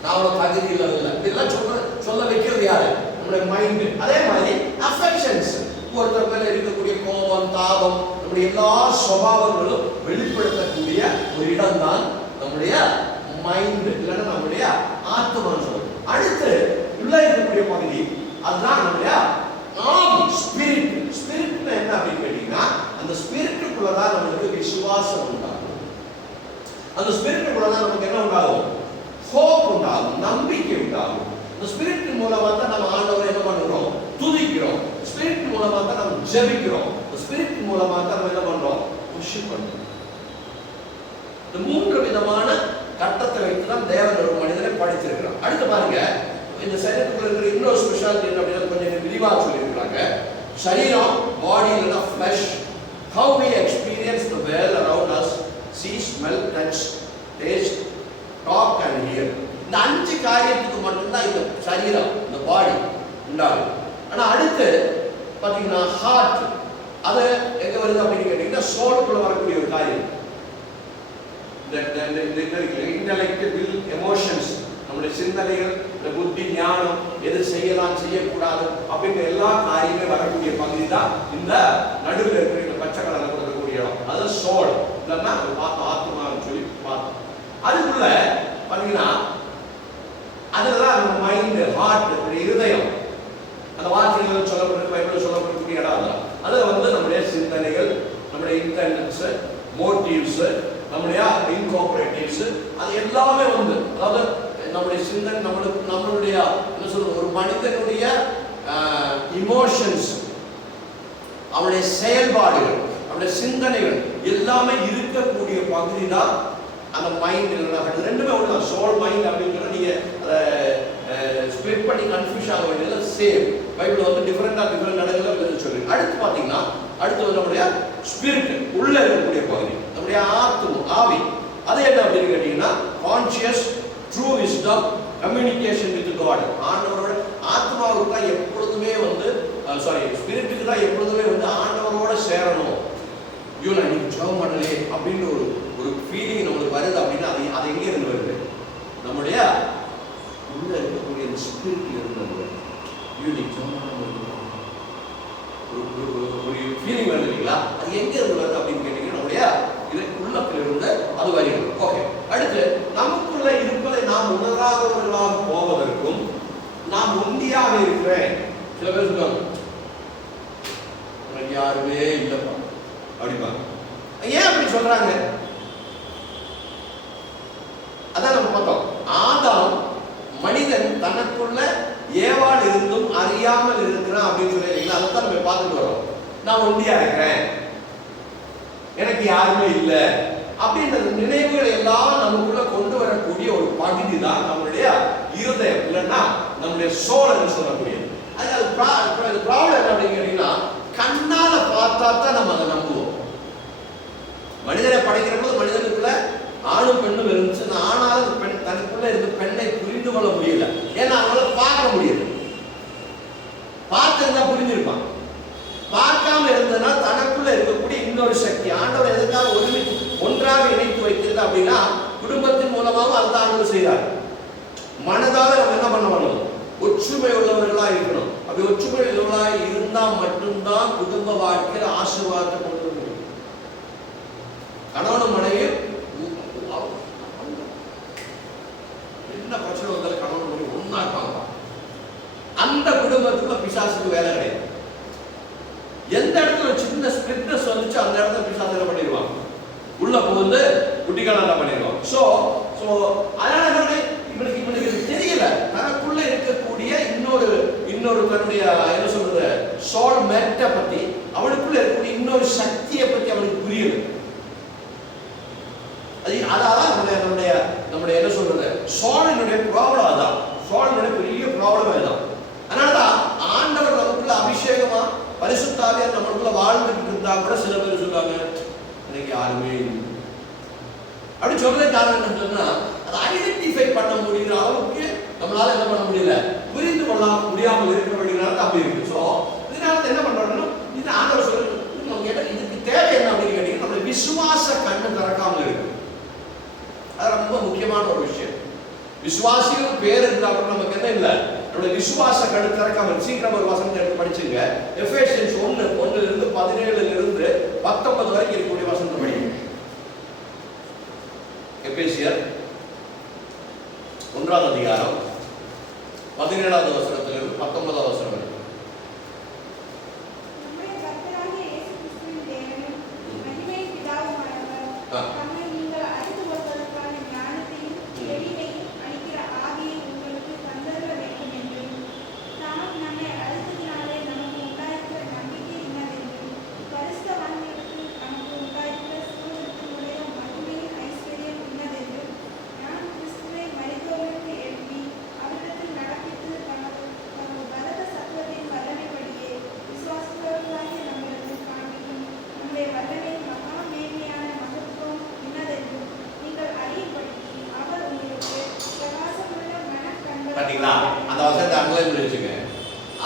நான் அவ்வளவு தகுதி இல்லை, இதெல்லாம் சொல்ல வைக்கிறது யாரு? நம்முடைய மைண்டு. அதே மாதிரி அஃபெக்ஷன்ஸ், ஒருத்தர் மேல இருக்கக்கூடிய கோபம், தாபம், நம்முடைய எல்லா சுபாவங்களும் வெளிப்படுத்தக்கூடிய ஒரு இடம் தான் நம்முடைய மைண்ட், இல்லைன்னா நம்முடைய ஆத்மான்னு சொல்றோம். அடுத்து உள்ள இருக்கக்கூடிய பகுதி அதுதான் நம்முடைய ஸ்பிரிட். ஸ்பிரிட்னா என்ன அப்படின்னு கேட்டீங்கன்னா, அந்த ஸ்பிரிட்டுக்குள்ளதான் நம்மளுக்கு விசுவாசம் உண்டாகும். அந்த ஸ்பிரிட்டுக்குள்ளதான் நமக்கு என்ன உண்டாகும்? ஹோப் உண்டாகும், நம்பிக்கை உண்டாகும். இந்த ஸ்பிரிட் மூலமா தான் நம்ம ஆண்டவரை என்ன பண்றோம்? துதிக்கிறோம். ஸ்பிரிட் மூலமா தான் நம்ம ஜெபிக்கிறோம். ஸ்பிரிட் மூலமா தான் நம்ம என்ன பண்றோம்? வொர்ஷிப் பண்றோம். இந்த மூன்று விதமான கட்டத்தை வைத்து தான் தேவன் ஒரு மனிதனை படைத்திருக்கிறார். அடுத்து பாருங்க, இந்த சரீரத்துக்குள்ள இருக்கிற இன்னொரு ஸ்பெஷாலிட்டி என்ன அப்படின்னா கொஞ்சம் விரிவாக சொல்லியிருக்கிறாங்க. சரீரம், பாடி இல்லைன்னா flush, how we experience the world around us, see, smell, touch, taste, talk and hear. இந்த 5 காரியத்துக்கு மட்டும்தான் இந்த சரீரம், இந்த பாடி உண்டாகும். ஆனா அடுத்து பாத்தீங்கன்னா ஹார்ட், அது எங்க வருது அப்படின்னு கேட்டீங்கன்னா சோலுக்குள்ள வரக்கூடிய ஒரு காரியம். இன்டெலெக்சுவல் எமோஷன்ஸ், நம்முடைய சிந்தனைகள், இந்த புத்தி, ஞானம், எது செய்யலாம் செய்யக்கூடாது அப்படின்ற எல்லா காரியமே வரக்கூடிய பகுதி தான் இந்த நடுவில் இருக்கிற இந்த பச்சை கலர்ல கொடுக்கக்கூடிய இடம். அது சோல், இல்லைன்னா ஆத்மான்னு சொல்லி பார்த்தோம். அதுக்குள்ள பாத்தீங்கன்னா அதுதான் நம்ம மைண்ட், ஹார்ட், இருதயம். அந்த வார்த்தைகள் சொல்லப்பட்டு பைபிள் சொல்லப்படக்கூடிய இடம் தான். அதுல வந்து நம்முடைய சிந்தனைகள், நம்முடைய இன்டென்ஷன்ஸ், மோட்டிவ்ஸ், நம்முடைய இன்கார்பரேட்டிவ்ஸ், அது எல்லாமே வந்து, அதாவது நம்முடைய சிந்தனை, நம்மளுடைய என்ன சொல்றது, ஒரு மனிதனுடைய இமோஷன்ஸ், அவனுடைய செயல்பாடுகள், அவனுடைய சிந்தனைகள் எல்லாமே இருக்கக்கூடிய பகுதி தான் அந்த மைண்ட். ரெண்டுமே ஒன்று, சோல் மைண்ட் அப்படிங்கிற நீங்க ஸ்பிளிட் பண்ணி கன்ஃபியூஸ் ஆக வேண்டியது சேம். பைபிள் வந்து டிஃபரெண்ட் இடங்கள்ல சொல்லி. அடுத்து பாத்தீங்கன்னா அடுத்து நம்முடைய ஸ்பிரிட், உள்ள இருக்கக்கூடிய பகுதி, நம்முடைய ஆவி. அது என்ன அப்படின்னு கேட்டீங்கன்னா conscious, true wisdom, communication with God. ஆண்டவரோட ஆத்மாவுக்கு தான் எப்பொழுதுமே வந்து ஸ்பிரிட்டுக்கு தான் எப்பொழுதுமே வந்து ஆண்டவரோட சேரணும். ஐயோ நான் இன்னைக்கு ஜெபம் பண்ணலே அப்படின்னு ஒரு ஃபீலிங் நம்மளுக்கு வருது அப்படின்னா அது எங்கே இருந்து வருது? நம்முடைய உள்ள இருக்கக்கூடிய இந்த ஸ்பிரிட்ல இருந்து வருது. ஒரு ஃபீலிங் வருது இல்லைங்களா? அது எங்க இருந்து வருது அப்படின்னு கேட்டீங்கன்னா நம்முடைய உள்ளத்துல இருந்து அது வருகிறது. ஓகே, அடுத்து நமக்குள்ள இருப்பதை நாம் உணராதவர்களாக போவதற்கும் நாம் உண்டியாக இருக்கிறேன். சில பேர் சொல்லுவாங்க எனக்கு யாருமே இல்லைப்பா அப்படிப்பாங்க. ஏன் அப்படி சொல்றாங்க? அதான் நம்ம பார்த்தோம். ஆதாம் மனிதன் தனக்குள்ள ஏவாள் இருந்தும் அறியாமல் இருக்கிறான் அப்படின்னு சொல்லிருக்கீங்களா? அதைத்தான் நம்ம பார்த்துட்டு வரோம். நான் ஒண்டியா இருக்கிறேன், எனக்கு யாருமே இல்லை அப்படின்ற நினைவுகளை எல்லாம் நமக்குள்ள கொண்டு வரக்கூடிய ஒரு பகுதி தான் நம்மளுடைய இருதயம், இல்லைன்னா நம்முடைய சோல் சொல்லக்கூடியது. அது ப்ராப்ளம் என்ன அப்படின்னு கேட்டீங்கன்னா, கண்ணால பார்த்தா தான் நம்ம அதை நம்புவோம். மனிதனை படைக்கிற போது மனிதனுக்குள்ள ஆணும் பெண்ணும் இருந்துச்சு. ஆனாலும் பெண் தனக்குள்ள இருந்த பெண்ணை புரிந்து கொள்ள முடியல. ஏன்னா அவங்கள பார்க்க முடியல. பார்த்திருந்தா புரிஞ்சிருப்பான். பார்க்காம இருந்ததுன்னா தனக்குள்ள இருக்கக்கூடிய இன்னொரு சக்தி ஆண்டவர் எதுக்காக ஒன்றாக இணைத்து வைக்கிறது அப்படின்னா குடும்பத்தின் மூலமாக அந்த ஆண்டவர் செய்தார். மனதால நம்ம என்ன பண்ண வேணும்? ஒற்றுமை உள்ளவர்களா இருக்கணும். அப்படி ஒற்றுமை உள்ளவர்களா இருந்தா மட்டும்தான் குடும்ப வாழ்க்கையில் ஆசீர்வாதத்தை கொண்டு வர முடியும். கணவனும் மனைவியும் என்ன பிரச்சனை வந்தாலும் கணவன் மனைவி ஒன்னா இருப்பாங்க. அந்த குடும்பத்துக்கு பிசாசுக்கு வேலை கிடையாது. எந்த இடத்துல சின்ன ஸ்பிரிட்னஸ் வந்துச்சு அந்த இடத்துல பிசாசு என்ன பண்ணிடுவாங்க? உள்ள புகுந்து குட்டிக்கான பண்ணிடுவாங்க. சோ அதனால இவனுக்கு தெரியல, தனக்குள்ள இருக்கக்கூடிய இன்னொரு தன்னுடைய என்ன சொல்றது சோல் மேட்டை பத்தி, அவனுக்குள்ள இருக்கக்கூடிய இன்னொரு சக்தியை பத்தி அவனுக்கு புரியல. அதான் நம்முடைய என்ன சொல்றது, சோழனுடைய ப்ராப்ளம் அதான். சோழனுடைய பெரிய ப்ராப்ளம் அதுதான். அதனாலதான் ஆண்டவர் நமக்குள்ள அபிஷேகமா பரிசுத்த ஆவியார் நம்மளுக்குள்ள வாழ்ந்துட்டு இருந்தா கூட சில பேர் சொல்லுவாங்க எனக்கு யாருமே அப்படி சொல்றது காரணம் என்ன சொன்னா, அதை ஐடென்டிஃபை பண்ண முடிகிற அளவுக்கு நம்மளால என்ன பண்ண முடியல, புரிந்து கொள்ள முடியாமல் இருக்கிறவர்களால அப்படி இருக்கு. ஸோ இதனால என்ன பண்றோம்னா, இது ஆண்டவர் சொல்றது இதுக்கு தேவை என்ன அப்படின்னு கேட்டீங்கன்னா, நம்மளுடைய விசுவாச கண்ணு திறக்காமல் இருக்கு. அது ரொம்ப முக்கியமான ஒரு விஷயம். விசுவாசிகள் பேர் இருந்தா கூட நமக்கு என்ன இல்லை, நம்மளுடைய விசுவாச கண்ணு திறக்காமல். சீக்கிரம் ஒரு வசனத்தை எடுத்து படிச்சுங்க. எபேசியன்ஸ் 1:1 17 19 வரைக்கும் இருக்கக்கூடிய வசனத்தை படிங்க. எபேசியர் 1ஆம் அதிகாரம் 17வது வசனத்திலிருந்து 19வது வசனம் வரை. அந்த வசனத்தை அங்கேயும் புரிஞ்சுங்க.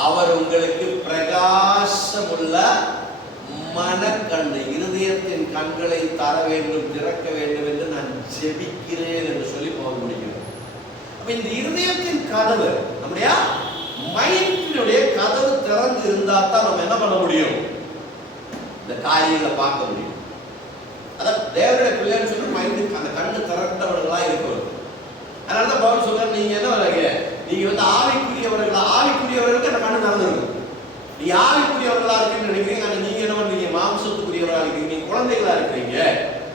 அவர் உங்களுக்கு பிரகாசமுள்ள மனக்கண்ணு, இருதயத்தின் கண்களை தர வேண்டும், திறக்க வேண்டும் என்று நான் ஜெபிக்கிறேன் என்று சொல்லி போக முடியும். அப்ப இந்த இருதயத்தின் கதவு, நம்முடைய மைண்டினுடைய கதவு திறந்து இருந்தா தான் நம்ம என்ன பண்ண முடியும், இந்த காரியங்களை பார்க்க முடியும். அதான் தேவனுடைய பிள்ளைன்னு சொல்லி மைண்டுக்கு அந்த கண்ணு திறந்தவர்களா இருக்கணும். அதனாலதான் பவுல் சொல்றாரு, நீங்க என்ன வரீங்க, நீங்க ஆவிக்குரியவர்களுக்கு அந்த கண்ணு திறந்துருக்கும். நீங்க ஆவிக்குரியவர்களா இருக்குன்னு நினைக்கிறீங்க, ஆனா நீங்க என்ன பண்றீங்க, மாம்சத்துக்குரியவர்களா இருக்கீங்க, நீங்க குழந்தைகளா இருக்கிறீங்க.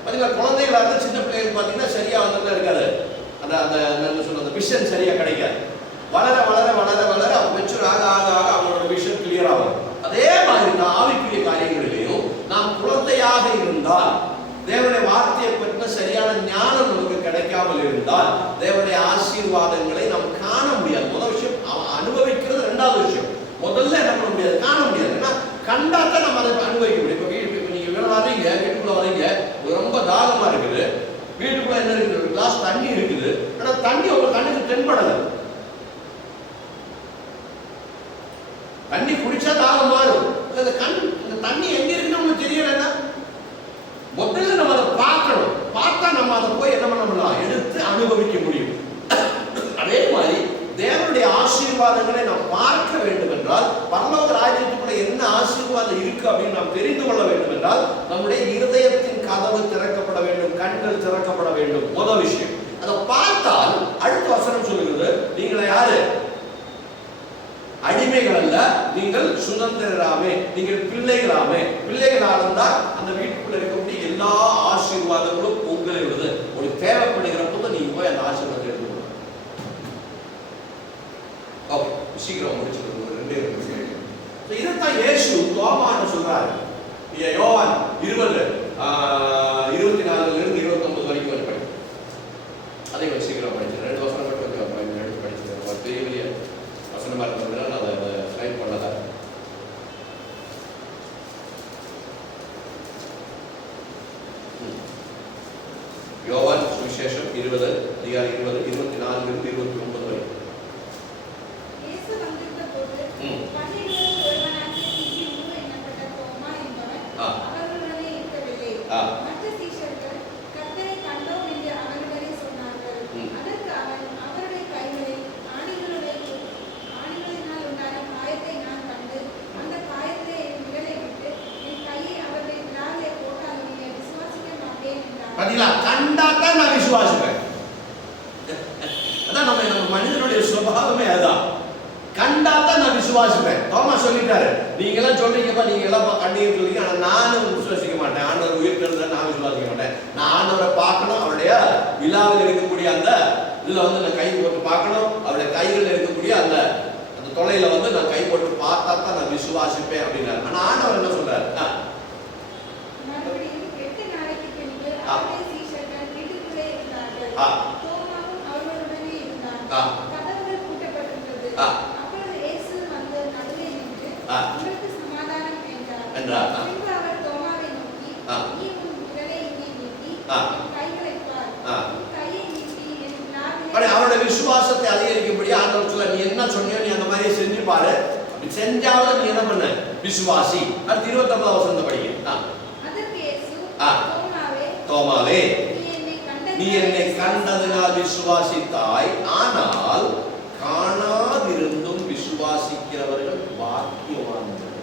பாத்தீங்களா, குழந்தைகளா இருந்தா சின்ன பிள்ளைகள் பாத்தீங்கன்னா சரியா வந்து இருக்காது, அந்த அந்த சொல்ற அந்த விஷன் சரியா கிடைக்காது. வளர வளர வளர வளர அவங்க மெச்சூர் ஆக ஆக ஆக அவங்களோட விஷன் கிளியர் ஆகும். அதே மாதிரி தான் ஆவிக்குரிய காரியங்களிலேயும் நாம் குழந்தையாக இருந்தால், தேவனுடைய வார்த்தையை பற்றின சரியான ஞானம் நமக்கு கிடைக்காமல் இருந்தால் தேவனுடைய ஆசீர்வாதங்களை நாம் காண முடியாது. முதல் விஷயம் அனுபவிக்கிறது. ரெண்டாவது விஷயம், முதல்ல என்ன பண்ண முடியாது, காண முடியாது. ஏன்னா கண்டாத்தான் நம்ம அதை அனுபவிக்க முடியும். இப்போ நீங்க வரீங்க, வீட்டுக்குள்ள வரீங்க, ரொம்ப தாகமா இருக்குது, வீட்டுக்குள்ள என்ன இருக்குது, ஒரு கிளாஸ் தண்ணி இருக்குது, ஆனா தண்ணி உங்க கண்ணுக்கு தென்படலை. தண்ணி குடிச்சா தாகம் மாறும். இந்த தண்ணி எங்க இருக்குன்னு உங்களுக்கு தெரியலன்னா முதல்ல நம்ம அதை பார்க்கணும். பார்த்தா நம்ம அதை போய் என்ன பண்ண முடியும், எடுத்து அனுபவிக்க முடியும். அதே மாதிரி தேவனுடைய ஆசீர்வாதங்களை நாம் பார்க்க வேண்டும் என்றால், பரலோக ராஜ்யத்துக்குள்ள என்ன ஆசீர்வாதம் இருக்கு அப்படின்னு நாம் தெரிந்து கொள்ள வேண்டும் என்றால், நம்முடைய இருதயத்தின் கதவு திறக்கப்பட வேண்டும், கண்கள் திறக்கப்பட வேண்டும். முதல் விஷயம். அதை பார்த்தால் அடுத்த வசனம் சொல்லுகிறது, நீங்களை யாரு, அடிமைகள் அல்ல, நீங்கள் சுதந்திரராமே, நீங்கள் பிள்ளைகளாமே. பிள்ளைகளாக இருந்தால் அந்த வீட்டுக்குள்ள இருக்கக்கூடிய எல்லா ஆசீர்வாதங்களும் உங்களை விடுது. உங்களுக்கு தேவைப்படுகிற போது நீங்க போய் அந்த ஆசீர்வாதத்தை எடுத்துக்கணும். ஓகே, சீக்கிரம் முடிச்சுக்கணும். 2 நிமிஷம். இதைத்தான் இயேசு தோமான்னு சொல்றாரு. யோவான் 20:24 29 வரைக்கும் படி. அதை சீக்கிரம் படிச்சு 2 வசனம் மட்டும் எடுத்து படிச்சு பெரிய பெரிய வசனமா இருக்கிறதுனால நான் அதை ஸ்லைட் பண்ணதா. யோவான் சுவிசேஷம் 20 அதிகாரம் 20 24 29 வரை. இயேசு வந்திருந்தபோது 12 ஒருவனாகிய தீமு என்னப்பட்ட தோமா என்பவன் அவர்களுடனே இருக்கவில்லை. மற்ற சீஷர்கள் கர்த்தரை கண்டோம் என்று அவரிடமே சொன்னார்கள். அதற்கு அவன் அவருடைய கைகளில் ஆணிகளினால் உண்டான காயத்தை நான் கண்டு அந்த காயத்தை என் விரலை விட்டு என் கையை அவருடைய விரலை போட்டாலும் விசுவாசிக்க மாட்டேன் என்றார். பதிலா கண்டாதான் நான் விசுவாசிப்பேன். அதான் நம்ம மனிதனுடைய சுபாவமே அதுதான். கண்டாதான் நான் விசுவாசிப்பேன். தோமா சொல்லிட்டாரு, நீங்க எல்லாம் சொல்றீங்கப்பா, நீங்க எல்லாம் கண்டீங்கன்னு சொல்றீங்க, ஆனா நானும் விசுவாசிக்க மாட்டேன். ஆண்டவர் உயிர் தெழுந்த நான் விசுவாசிக்க மாட்டேன். நான் ஆண்டவரை பார்க்கணும், அவருடைய விழாவில் இருக்கக்கூடிய அந்த இதுல வந்து நான் கை போட்டு பார்க்கணும், அவருடைய கைகளில் இருக்கக்கூடிய அந்த தொலைல வந்து நான் கை போட்டு பார்த்தா தான் நான் விசுவாசிப்பேன் அப்படின்னாரு. ஆனா ஆண்டவர் என்ன சொல்றாரு, மறுபடியும் 8 நாளைக்கு பின்பு அவருடைய சீஷர்கள் வீட்டுக்கு என்றார். பின்பு அவர் தோமாவை நோக்கி, ஆ. நீ உன் விரலை இங்கே நீட்டி, ஆ. என் கைகளைப் பார். ஆ. உன் கையை நீட்டி என் விலாவிலே அப்படி அவருடைய விசுவாசத்தை அதிகரிக்கும்படி ஆண்டவர் சொல்ல, நீ என்ன சொன்னியோ நீ அந்த மாதிரியே செஞ்சு பாரு. அப்படி செஞ்சாலும் நீ என்ன பண்ண? விசுவாசி. அடுத்து 29 வசனத்தை படிங்க. அதற்கு இயேசு, ஆ. தோமாவே, நீ என்னை கண்டதினால் விசுவாசித்தாய், ஆனால் காணாதிருந்தும் விசுவாசிக்கிறவர்கள் பாக்கியவான்கள்.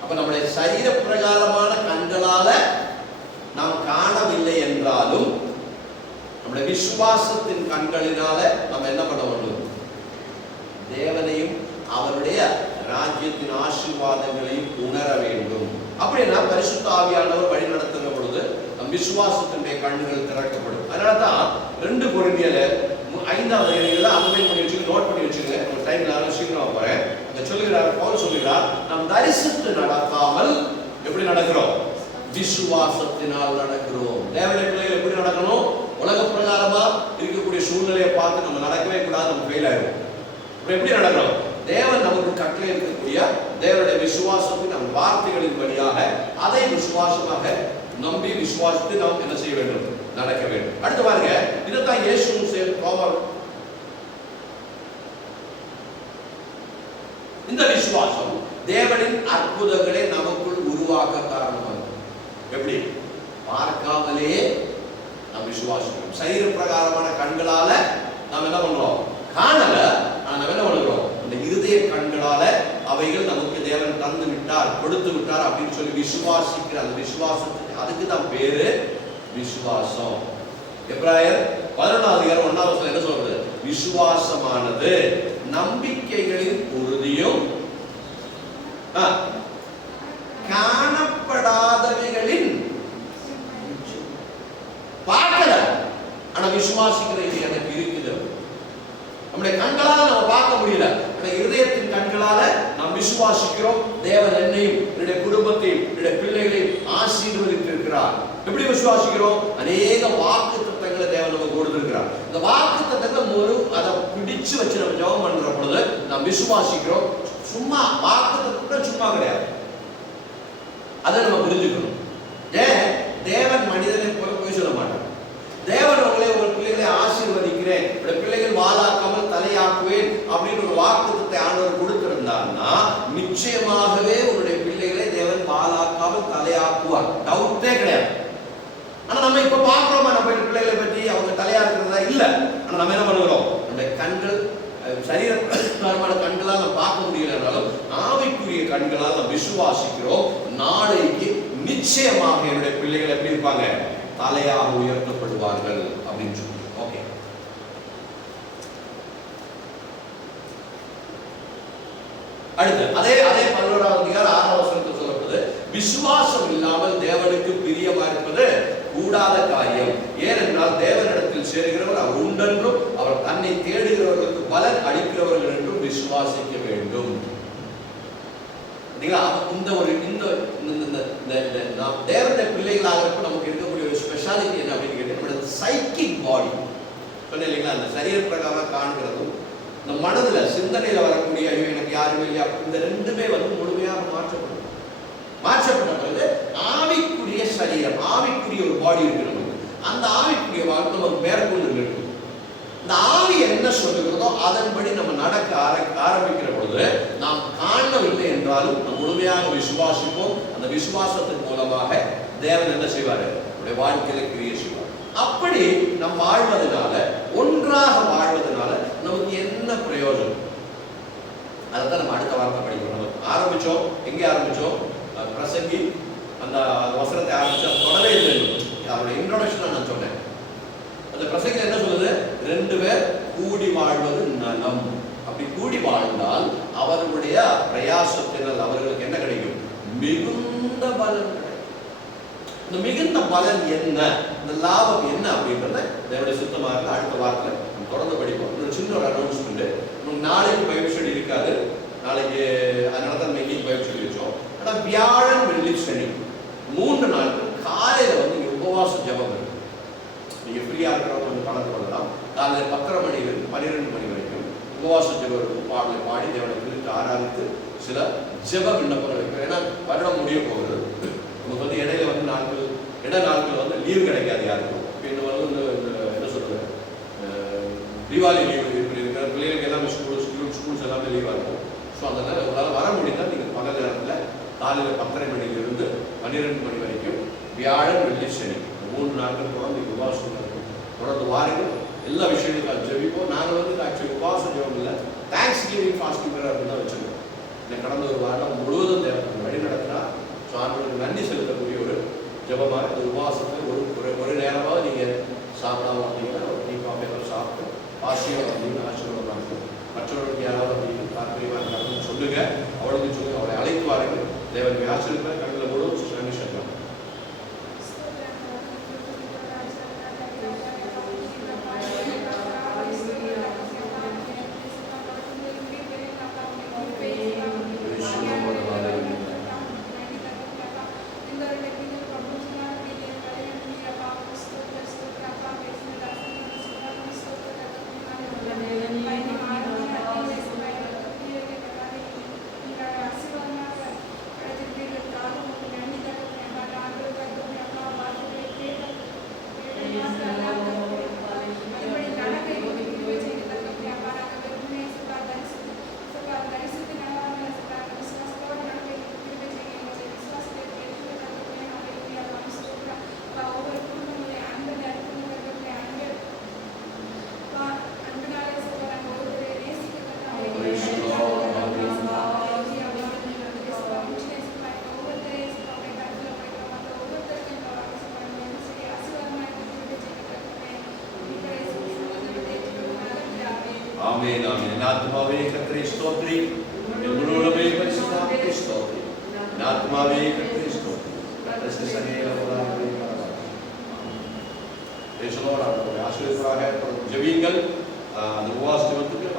அப்ப நம்முடைய சரீர பிரகாரமான கண்களால நாம் காணவில்லை என்றாலும் நம்முடைய விசுவாசத்தின் கண்களினால நம்ம என்ன பண்ண வேண்டும்? தேவனையும் அவருடைய ராஜ்யத்தின் ஆசீர்வாதங்களையும் உணர வேண்டும். அப்படின்னா பரிசுத்த ஆவியானவர் வழி நடத்துகிற பொழுது நம் விசுவாசத்தினுடைய கண்ணுகள் திறக்கப்படும். அதனாலதான் 2 கொரிந்தியர் 5வது அதிகாரத்துல அனுபவம் பண்ணி வச்சுக்க, நோட் பண்ணி வச்சுங்க. ஒரு டைம்ல நான் சீக்கிரம் போறேன். அங்க சொல்லுகிறார், பவுல் சொல்லுகிறார், நாம் தரிசித்து நடக்காமல் எப்படி நடக்கிறோம்? விசுவாசத்தினால் நடக்கிறோம். தேவனுடைய பிள்ளைகள் எப்படி நடக்கணும்? உலக பிரகாரமா இருக்கக்கூடிய சூழ்நிலையை பார்த்து நம்ம நடக்கவே கூடாது, நம்ம ஃபெயில் ஆயிடும். எப்படி நடக்கிறோம்? தேவன் நமக்கு கட்டளை இருக்கக்கூடிய தேவனுடைய விசுவாசத்தின் நம் வார்த்தைகளின் வழியாக அதை விசுவாசமாக நம்பி விசுவாசித்து நாம் என்ன செய்ய வேண்டும்? நடக்க வேண்டும். அடுத்து பாருங்க, இதைத்தான் இயேசுவும் இந்த விசுவாசம் தேவனின் அற்புதங்களை நமக்குள் உருவாக்க காரணமாகும். எப்படி? பார்க்காமலே நாம் விசுவாசிக்கிறோம். சரீர பிரகாரமான கண்களால நாம் என்ன பண்றோம்? காணல, நாம் என்ன பண்ணுறோம்? இந்த இருதய கண்களால அவைகள் நமக்கு தேவன் தந்து விட்டார், கொடுத்து விட்டார் அப்படின்னு சொல்லி விசுவாசிக்கிற அந்த விசுவாசத்துக்கு, அதுக்கு தான் பேரு விசுவாசம். எபிரேயர் 11வது அதிகாரம் 1வது வசனம் என்ன சொல்றது? விசுவாசமானது நம்பிக்கைகளின் உறுதியும் காணப்படாதவைகளின் பார்க்கல, ஆனா விசுவாசிக்கிறது எனக்கு இருக்குது. நம்முடைய கண்களால நம்ம பார்க்க முடியல, இருதயத்தின் கண்களால நாம் விசுவாசிக்கிறோம். தேவன் என்னையும் என்னுடைய குடும்பத்தையும் என்னுடைய பிள்ளைகளையும் ஆசீர்வதித்து இருக்கிறார். எப்படி விசுவாசிக்கிறோம்? அநேக வாக்கு தத்தங்களை தேவன் நமக்கு கொடுத்திருக்கிறார். இந்த வாக்கு தத்தங்களை அதை பிடிச்சு வச்சு நம்ம ஜெபம் பண்ற பொழுது நாம் விசுவாசிக்கிறோம். சும்மா வாக்கு தத்தம் சும்மா கிடையாது, அதை நம்ம புரிஞ்சுக்கணும். ஏன்? தேவன் மனிதனை போய் சொல்ல மாட்டார். தேவன் உங்களை உங்கள் பிள்ளைகளை ஆசீர்வதிக்கிறேன், பிள்ளைகள் வாழாக்காமல் தலையாக்குவேன் அப்படின்னு ஒரு வாக்குத்தத்தை ஆண்டவர் கொடுத்திருந்தார்னா நிச்சயமாகவே உங்களுடைய பிள்ளைகளை தேவன் வாழாக்காமல் தலையாக்குவார். டவுட்டே கிடையாது. ஆனா நம்ம இப்ப பாக்குறோமா நம்ம பிள்ளைகளை பற்றி அவங்க தலையாக்குறதா இல்ல. ஆனா நம்ம என்ன பண்ணுகிறோம்? நம்முடைய கண்கள் சரீரமான கண்களால் நம்ம பார்க்க முடியலனாலும் ஆவிக்குரிய கண்களால் நம்ம விசுவாசிக்கிறோம். நாளைக்கு நிச்சயமாக என்னுடைய பிள்ளைகள் எப்படி இருப்பாங்க? தலையாக உயர்த்தப்படுவார்கள் அப்படின்னு சொல்லி. ஓகே, அடுத்து அதே 11வது அதிகாரம் 6வது வசனத்தில் சொல்லப்படுது, விசுவாசம் இல்லாமல் தேவனுக்கு பிரியமா இருப்பது கூடாத காரியம். ஏனென்றால் தேவனிடத்தில் சேருகிறவர் அவர் உண்டென்றும் அவர் தன்னை தேடுகிறவர்களுக்கு பலன் அளிக்கிறவர்கள் என்றும் விசுவாசிக்க வேண்டும். இந்த ஒரு நாம் தேவனுடைய பிள்ளைகளாக நமக்கு இருக்கக்கூடிய ஒரு ஸ்பெஷாலிட்டி என்ன அப்படின்னு கேட்டு, நம்மளோட சைக்கிக் பாடி சொன்ன இல்லைங்களா, அந்த சரீர பிரகாரம் காண்கிறதும் இந்த மனதுல சிந்தனையில வரக்கூடிய ஐயோ எனக்கு யாருமே இல்லையா, இந்த ரெண்டுமே முழுமையாக மாற்றப்பட்ட பிறகு ஆவிக்குரிய சரீரம், ஆவிக்குரிய ஒரு பாடி இருக்கு நமக்கு. அந்த ஆவிக்குரிய வாழ்க்கை நமக்கு மேற்கொண்டு இருக்கு. இந்த ஆவி என்ன சொல்லுகிறதோ அதன்படி நம்ம நடக்க ஆரம்பிக்கிற பொழுது நாம் காணவில்லை என்றாலும் நம் முழுமையாக விசுவாசிப்போம். அந்த விசுவாசத்தின் மூலமாக தேவன் என்ன செய்வார்? நம்முடைய வாழ்க்கையில கிரியை செய்வார். அப்படி நம் வாழ்வதனால, ஒன்றாக வாழ்வதனால நமக்கு என்ன பிரயோஜனம்? அதைத்தான் நம்ம அடுத்த வாரத்தை படிக்கிறோம். நம்ம ஆரம்பிச்சோம், எங்கே ஆரம்பிச்சோம்? பிரசங்கி அந்த வசனத்தை ஆரம்பிச்சு தொடவே இல்லை. அவருடைய இன்ட்ரோடக்ஷன் நான் சொன்னேன். அந்த பிரசங்கி என்ன சொல்லுது? 2 பேர் கூடி வாழ்வது நலம். அப்படி கூடி வாழ்ந்தால் அவர்களுடைய பிரயாசத்தினால் அவர்களுக்கு என்ன கிடைக்கும்? மிகுந்த பலன் கிடைக்கும். இந்த மிகுந்த பலன் என்ன, இந்த லாபம் என்ன அப்படின்றத தேவனுடைய சுத்தமாக இருந்தால் அடுத்த வாரத்தில் நம்ம தொடர்ந்து படிப்போம். ஒரு சின்ன ஒரு அனௌன்ஸ்மெண்ட், நாளைக்கு பைபிள் ஸ்டடி இருக்காது. நாளைக்கு அதனால தான் நம்ம இன்னைக்கு பைபிள் ஸ்டடி வச்சோம். ஆனால் வியாழன், வெள்ளி, சனி 3 நாட்கள் காலையில் உபவாச ஜபம் இருக்கு. நீங்க ஃப்ரீயா இருக்கிறவங்க வந்து கலந்து கொள்ளலாம். காலையில் 10:30 மணிலிருந்து 12 மணி வரைக்கும் உபவாச ஜபம் பாடலை பாடி தேவனை குறித்து ஆராதித்து சில ஜெப விண்ணப்பங்கள் வைக்கிறோம். ஏன்னா வருடம் முடிய போகுது. நமக்கு வந்து இடையில வந்து நாட்கள் வந்து லீவு கிடைக்காது யாருக்கும். இப்போ இந்த வந்து இந்த என்ன சொல்றது, தீபாவளி லீவு இப்படி இருக்கிற பிள்ளைகளுக்கு எல்லாமே ஸ்கூல்ஸ் எல்லாமே லீவாக இருக்கும். ஸோ அதனால் உங்களால் வர முடிந்தால் நீங்கள் பகல் நேரத்தில் காலையில் 10:30 மணிலிருந்து 12 மணி வரைக்கும் வியாழன் வெள்ளி சனி 3 நாட்கள் தொடர்ந்து உபவாசம் இருக்கும். தொடர்ந்து வாருங்கள். எல்லா விஷயங்களுக்கும் ஜெபிப்போம். நாங்கள் வந்து ஆக்சுவலி உபவாசம் ஜெபம் இல்லை, தேங்க்ஸ் கிவிங் ஃபாஸ்டிங் அப்படின்னு தான் வச்சுருக்கோம். இந்த கடந்த ஒரு வாரம் முழுவதும் வழி நடத்தினா ஸோ ஆண்டவருக்கு நன்றி செலுத்தக்கூடிய ஒரு ஜெபமாக இந்த உபவாசத்தில் ஒரு நேரமாக நீங்கள் சாப்பிடாம வந்தீங்கன்னா ஒரு டீ காஃபி எல்லாம் சாப்பிட்டு பாசியாக வந்தீங்கன்னா ஆசீர்வாதமாக இருக்கும். மற்றவர்களுக்கு யாராவது அப்படி தாற்பயமாக இருக்காங்கன்னு சொல்லுங்க, அவளுக்கு சொல்லுங்க, அவளை அழைத்து வாருங்கள். தேவனுக்கு ஆசீர்வாதம் கண்ணில் முழுவதும் நன்றி செலுத்தலாம். ஆமென் ஆமென். ஆத்மாவே கர்த்தரை ஸ்தோத்திரி, என் முழுவதுமே பரிசுத்தமாவே ஸ்தோத்திரி. ஆத்மாவே கர்த்தரை ஸ்தோத்திரி. கர்த்தருக்கு சகலமும் பேசலோட ஆசீர்வாதமாக ஜெபியுங்கள். அந்த உபவாசத்துக்கு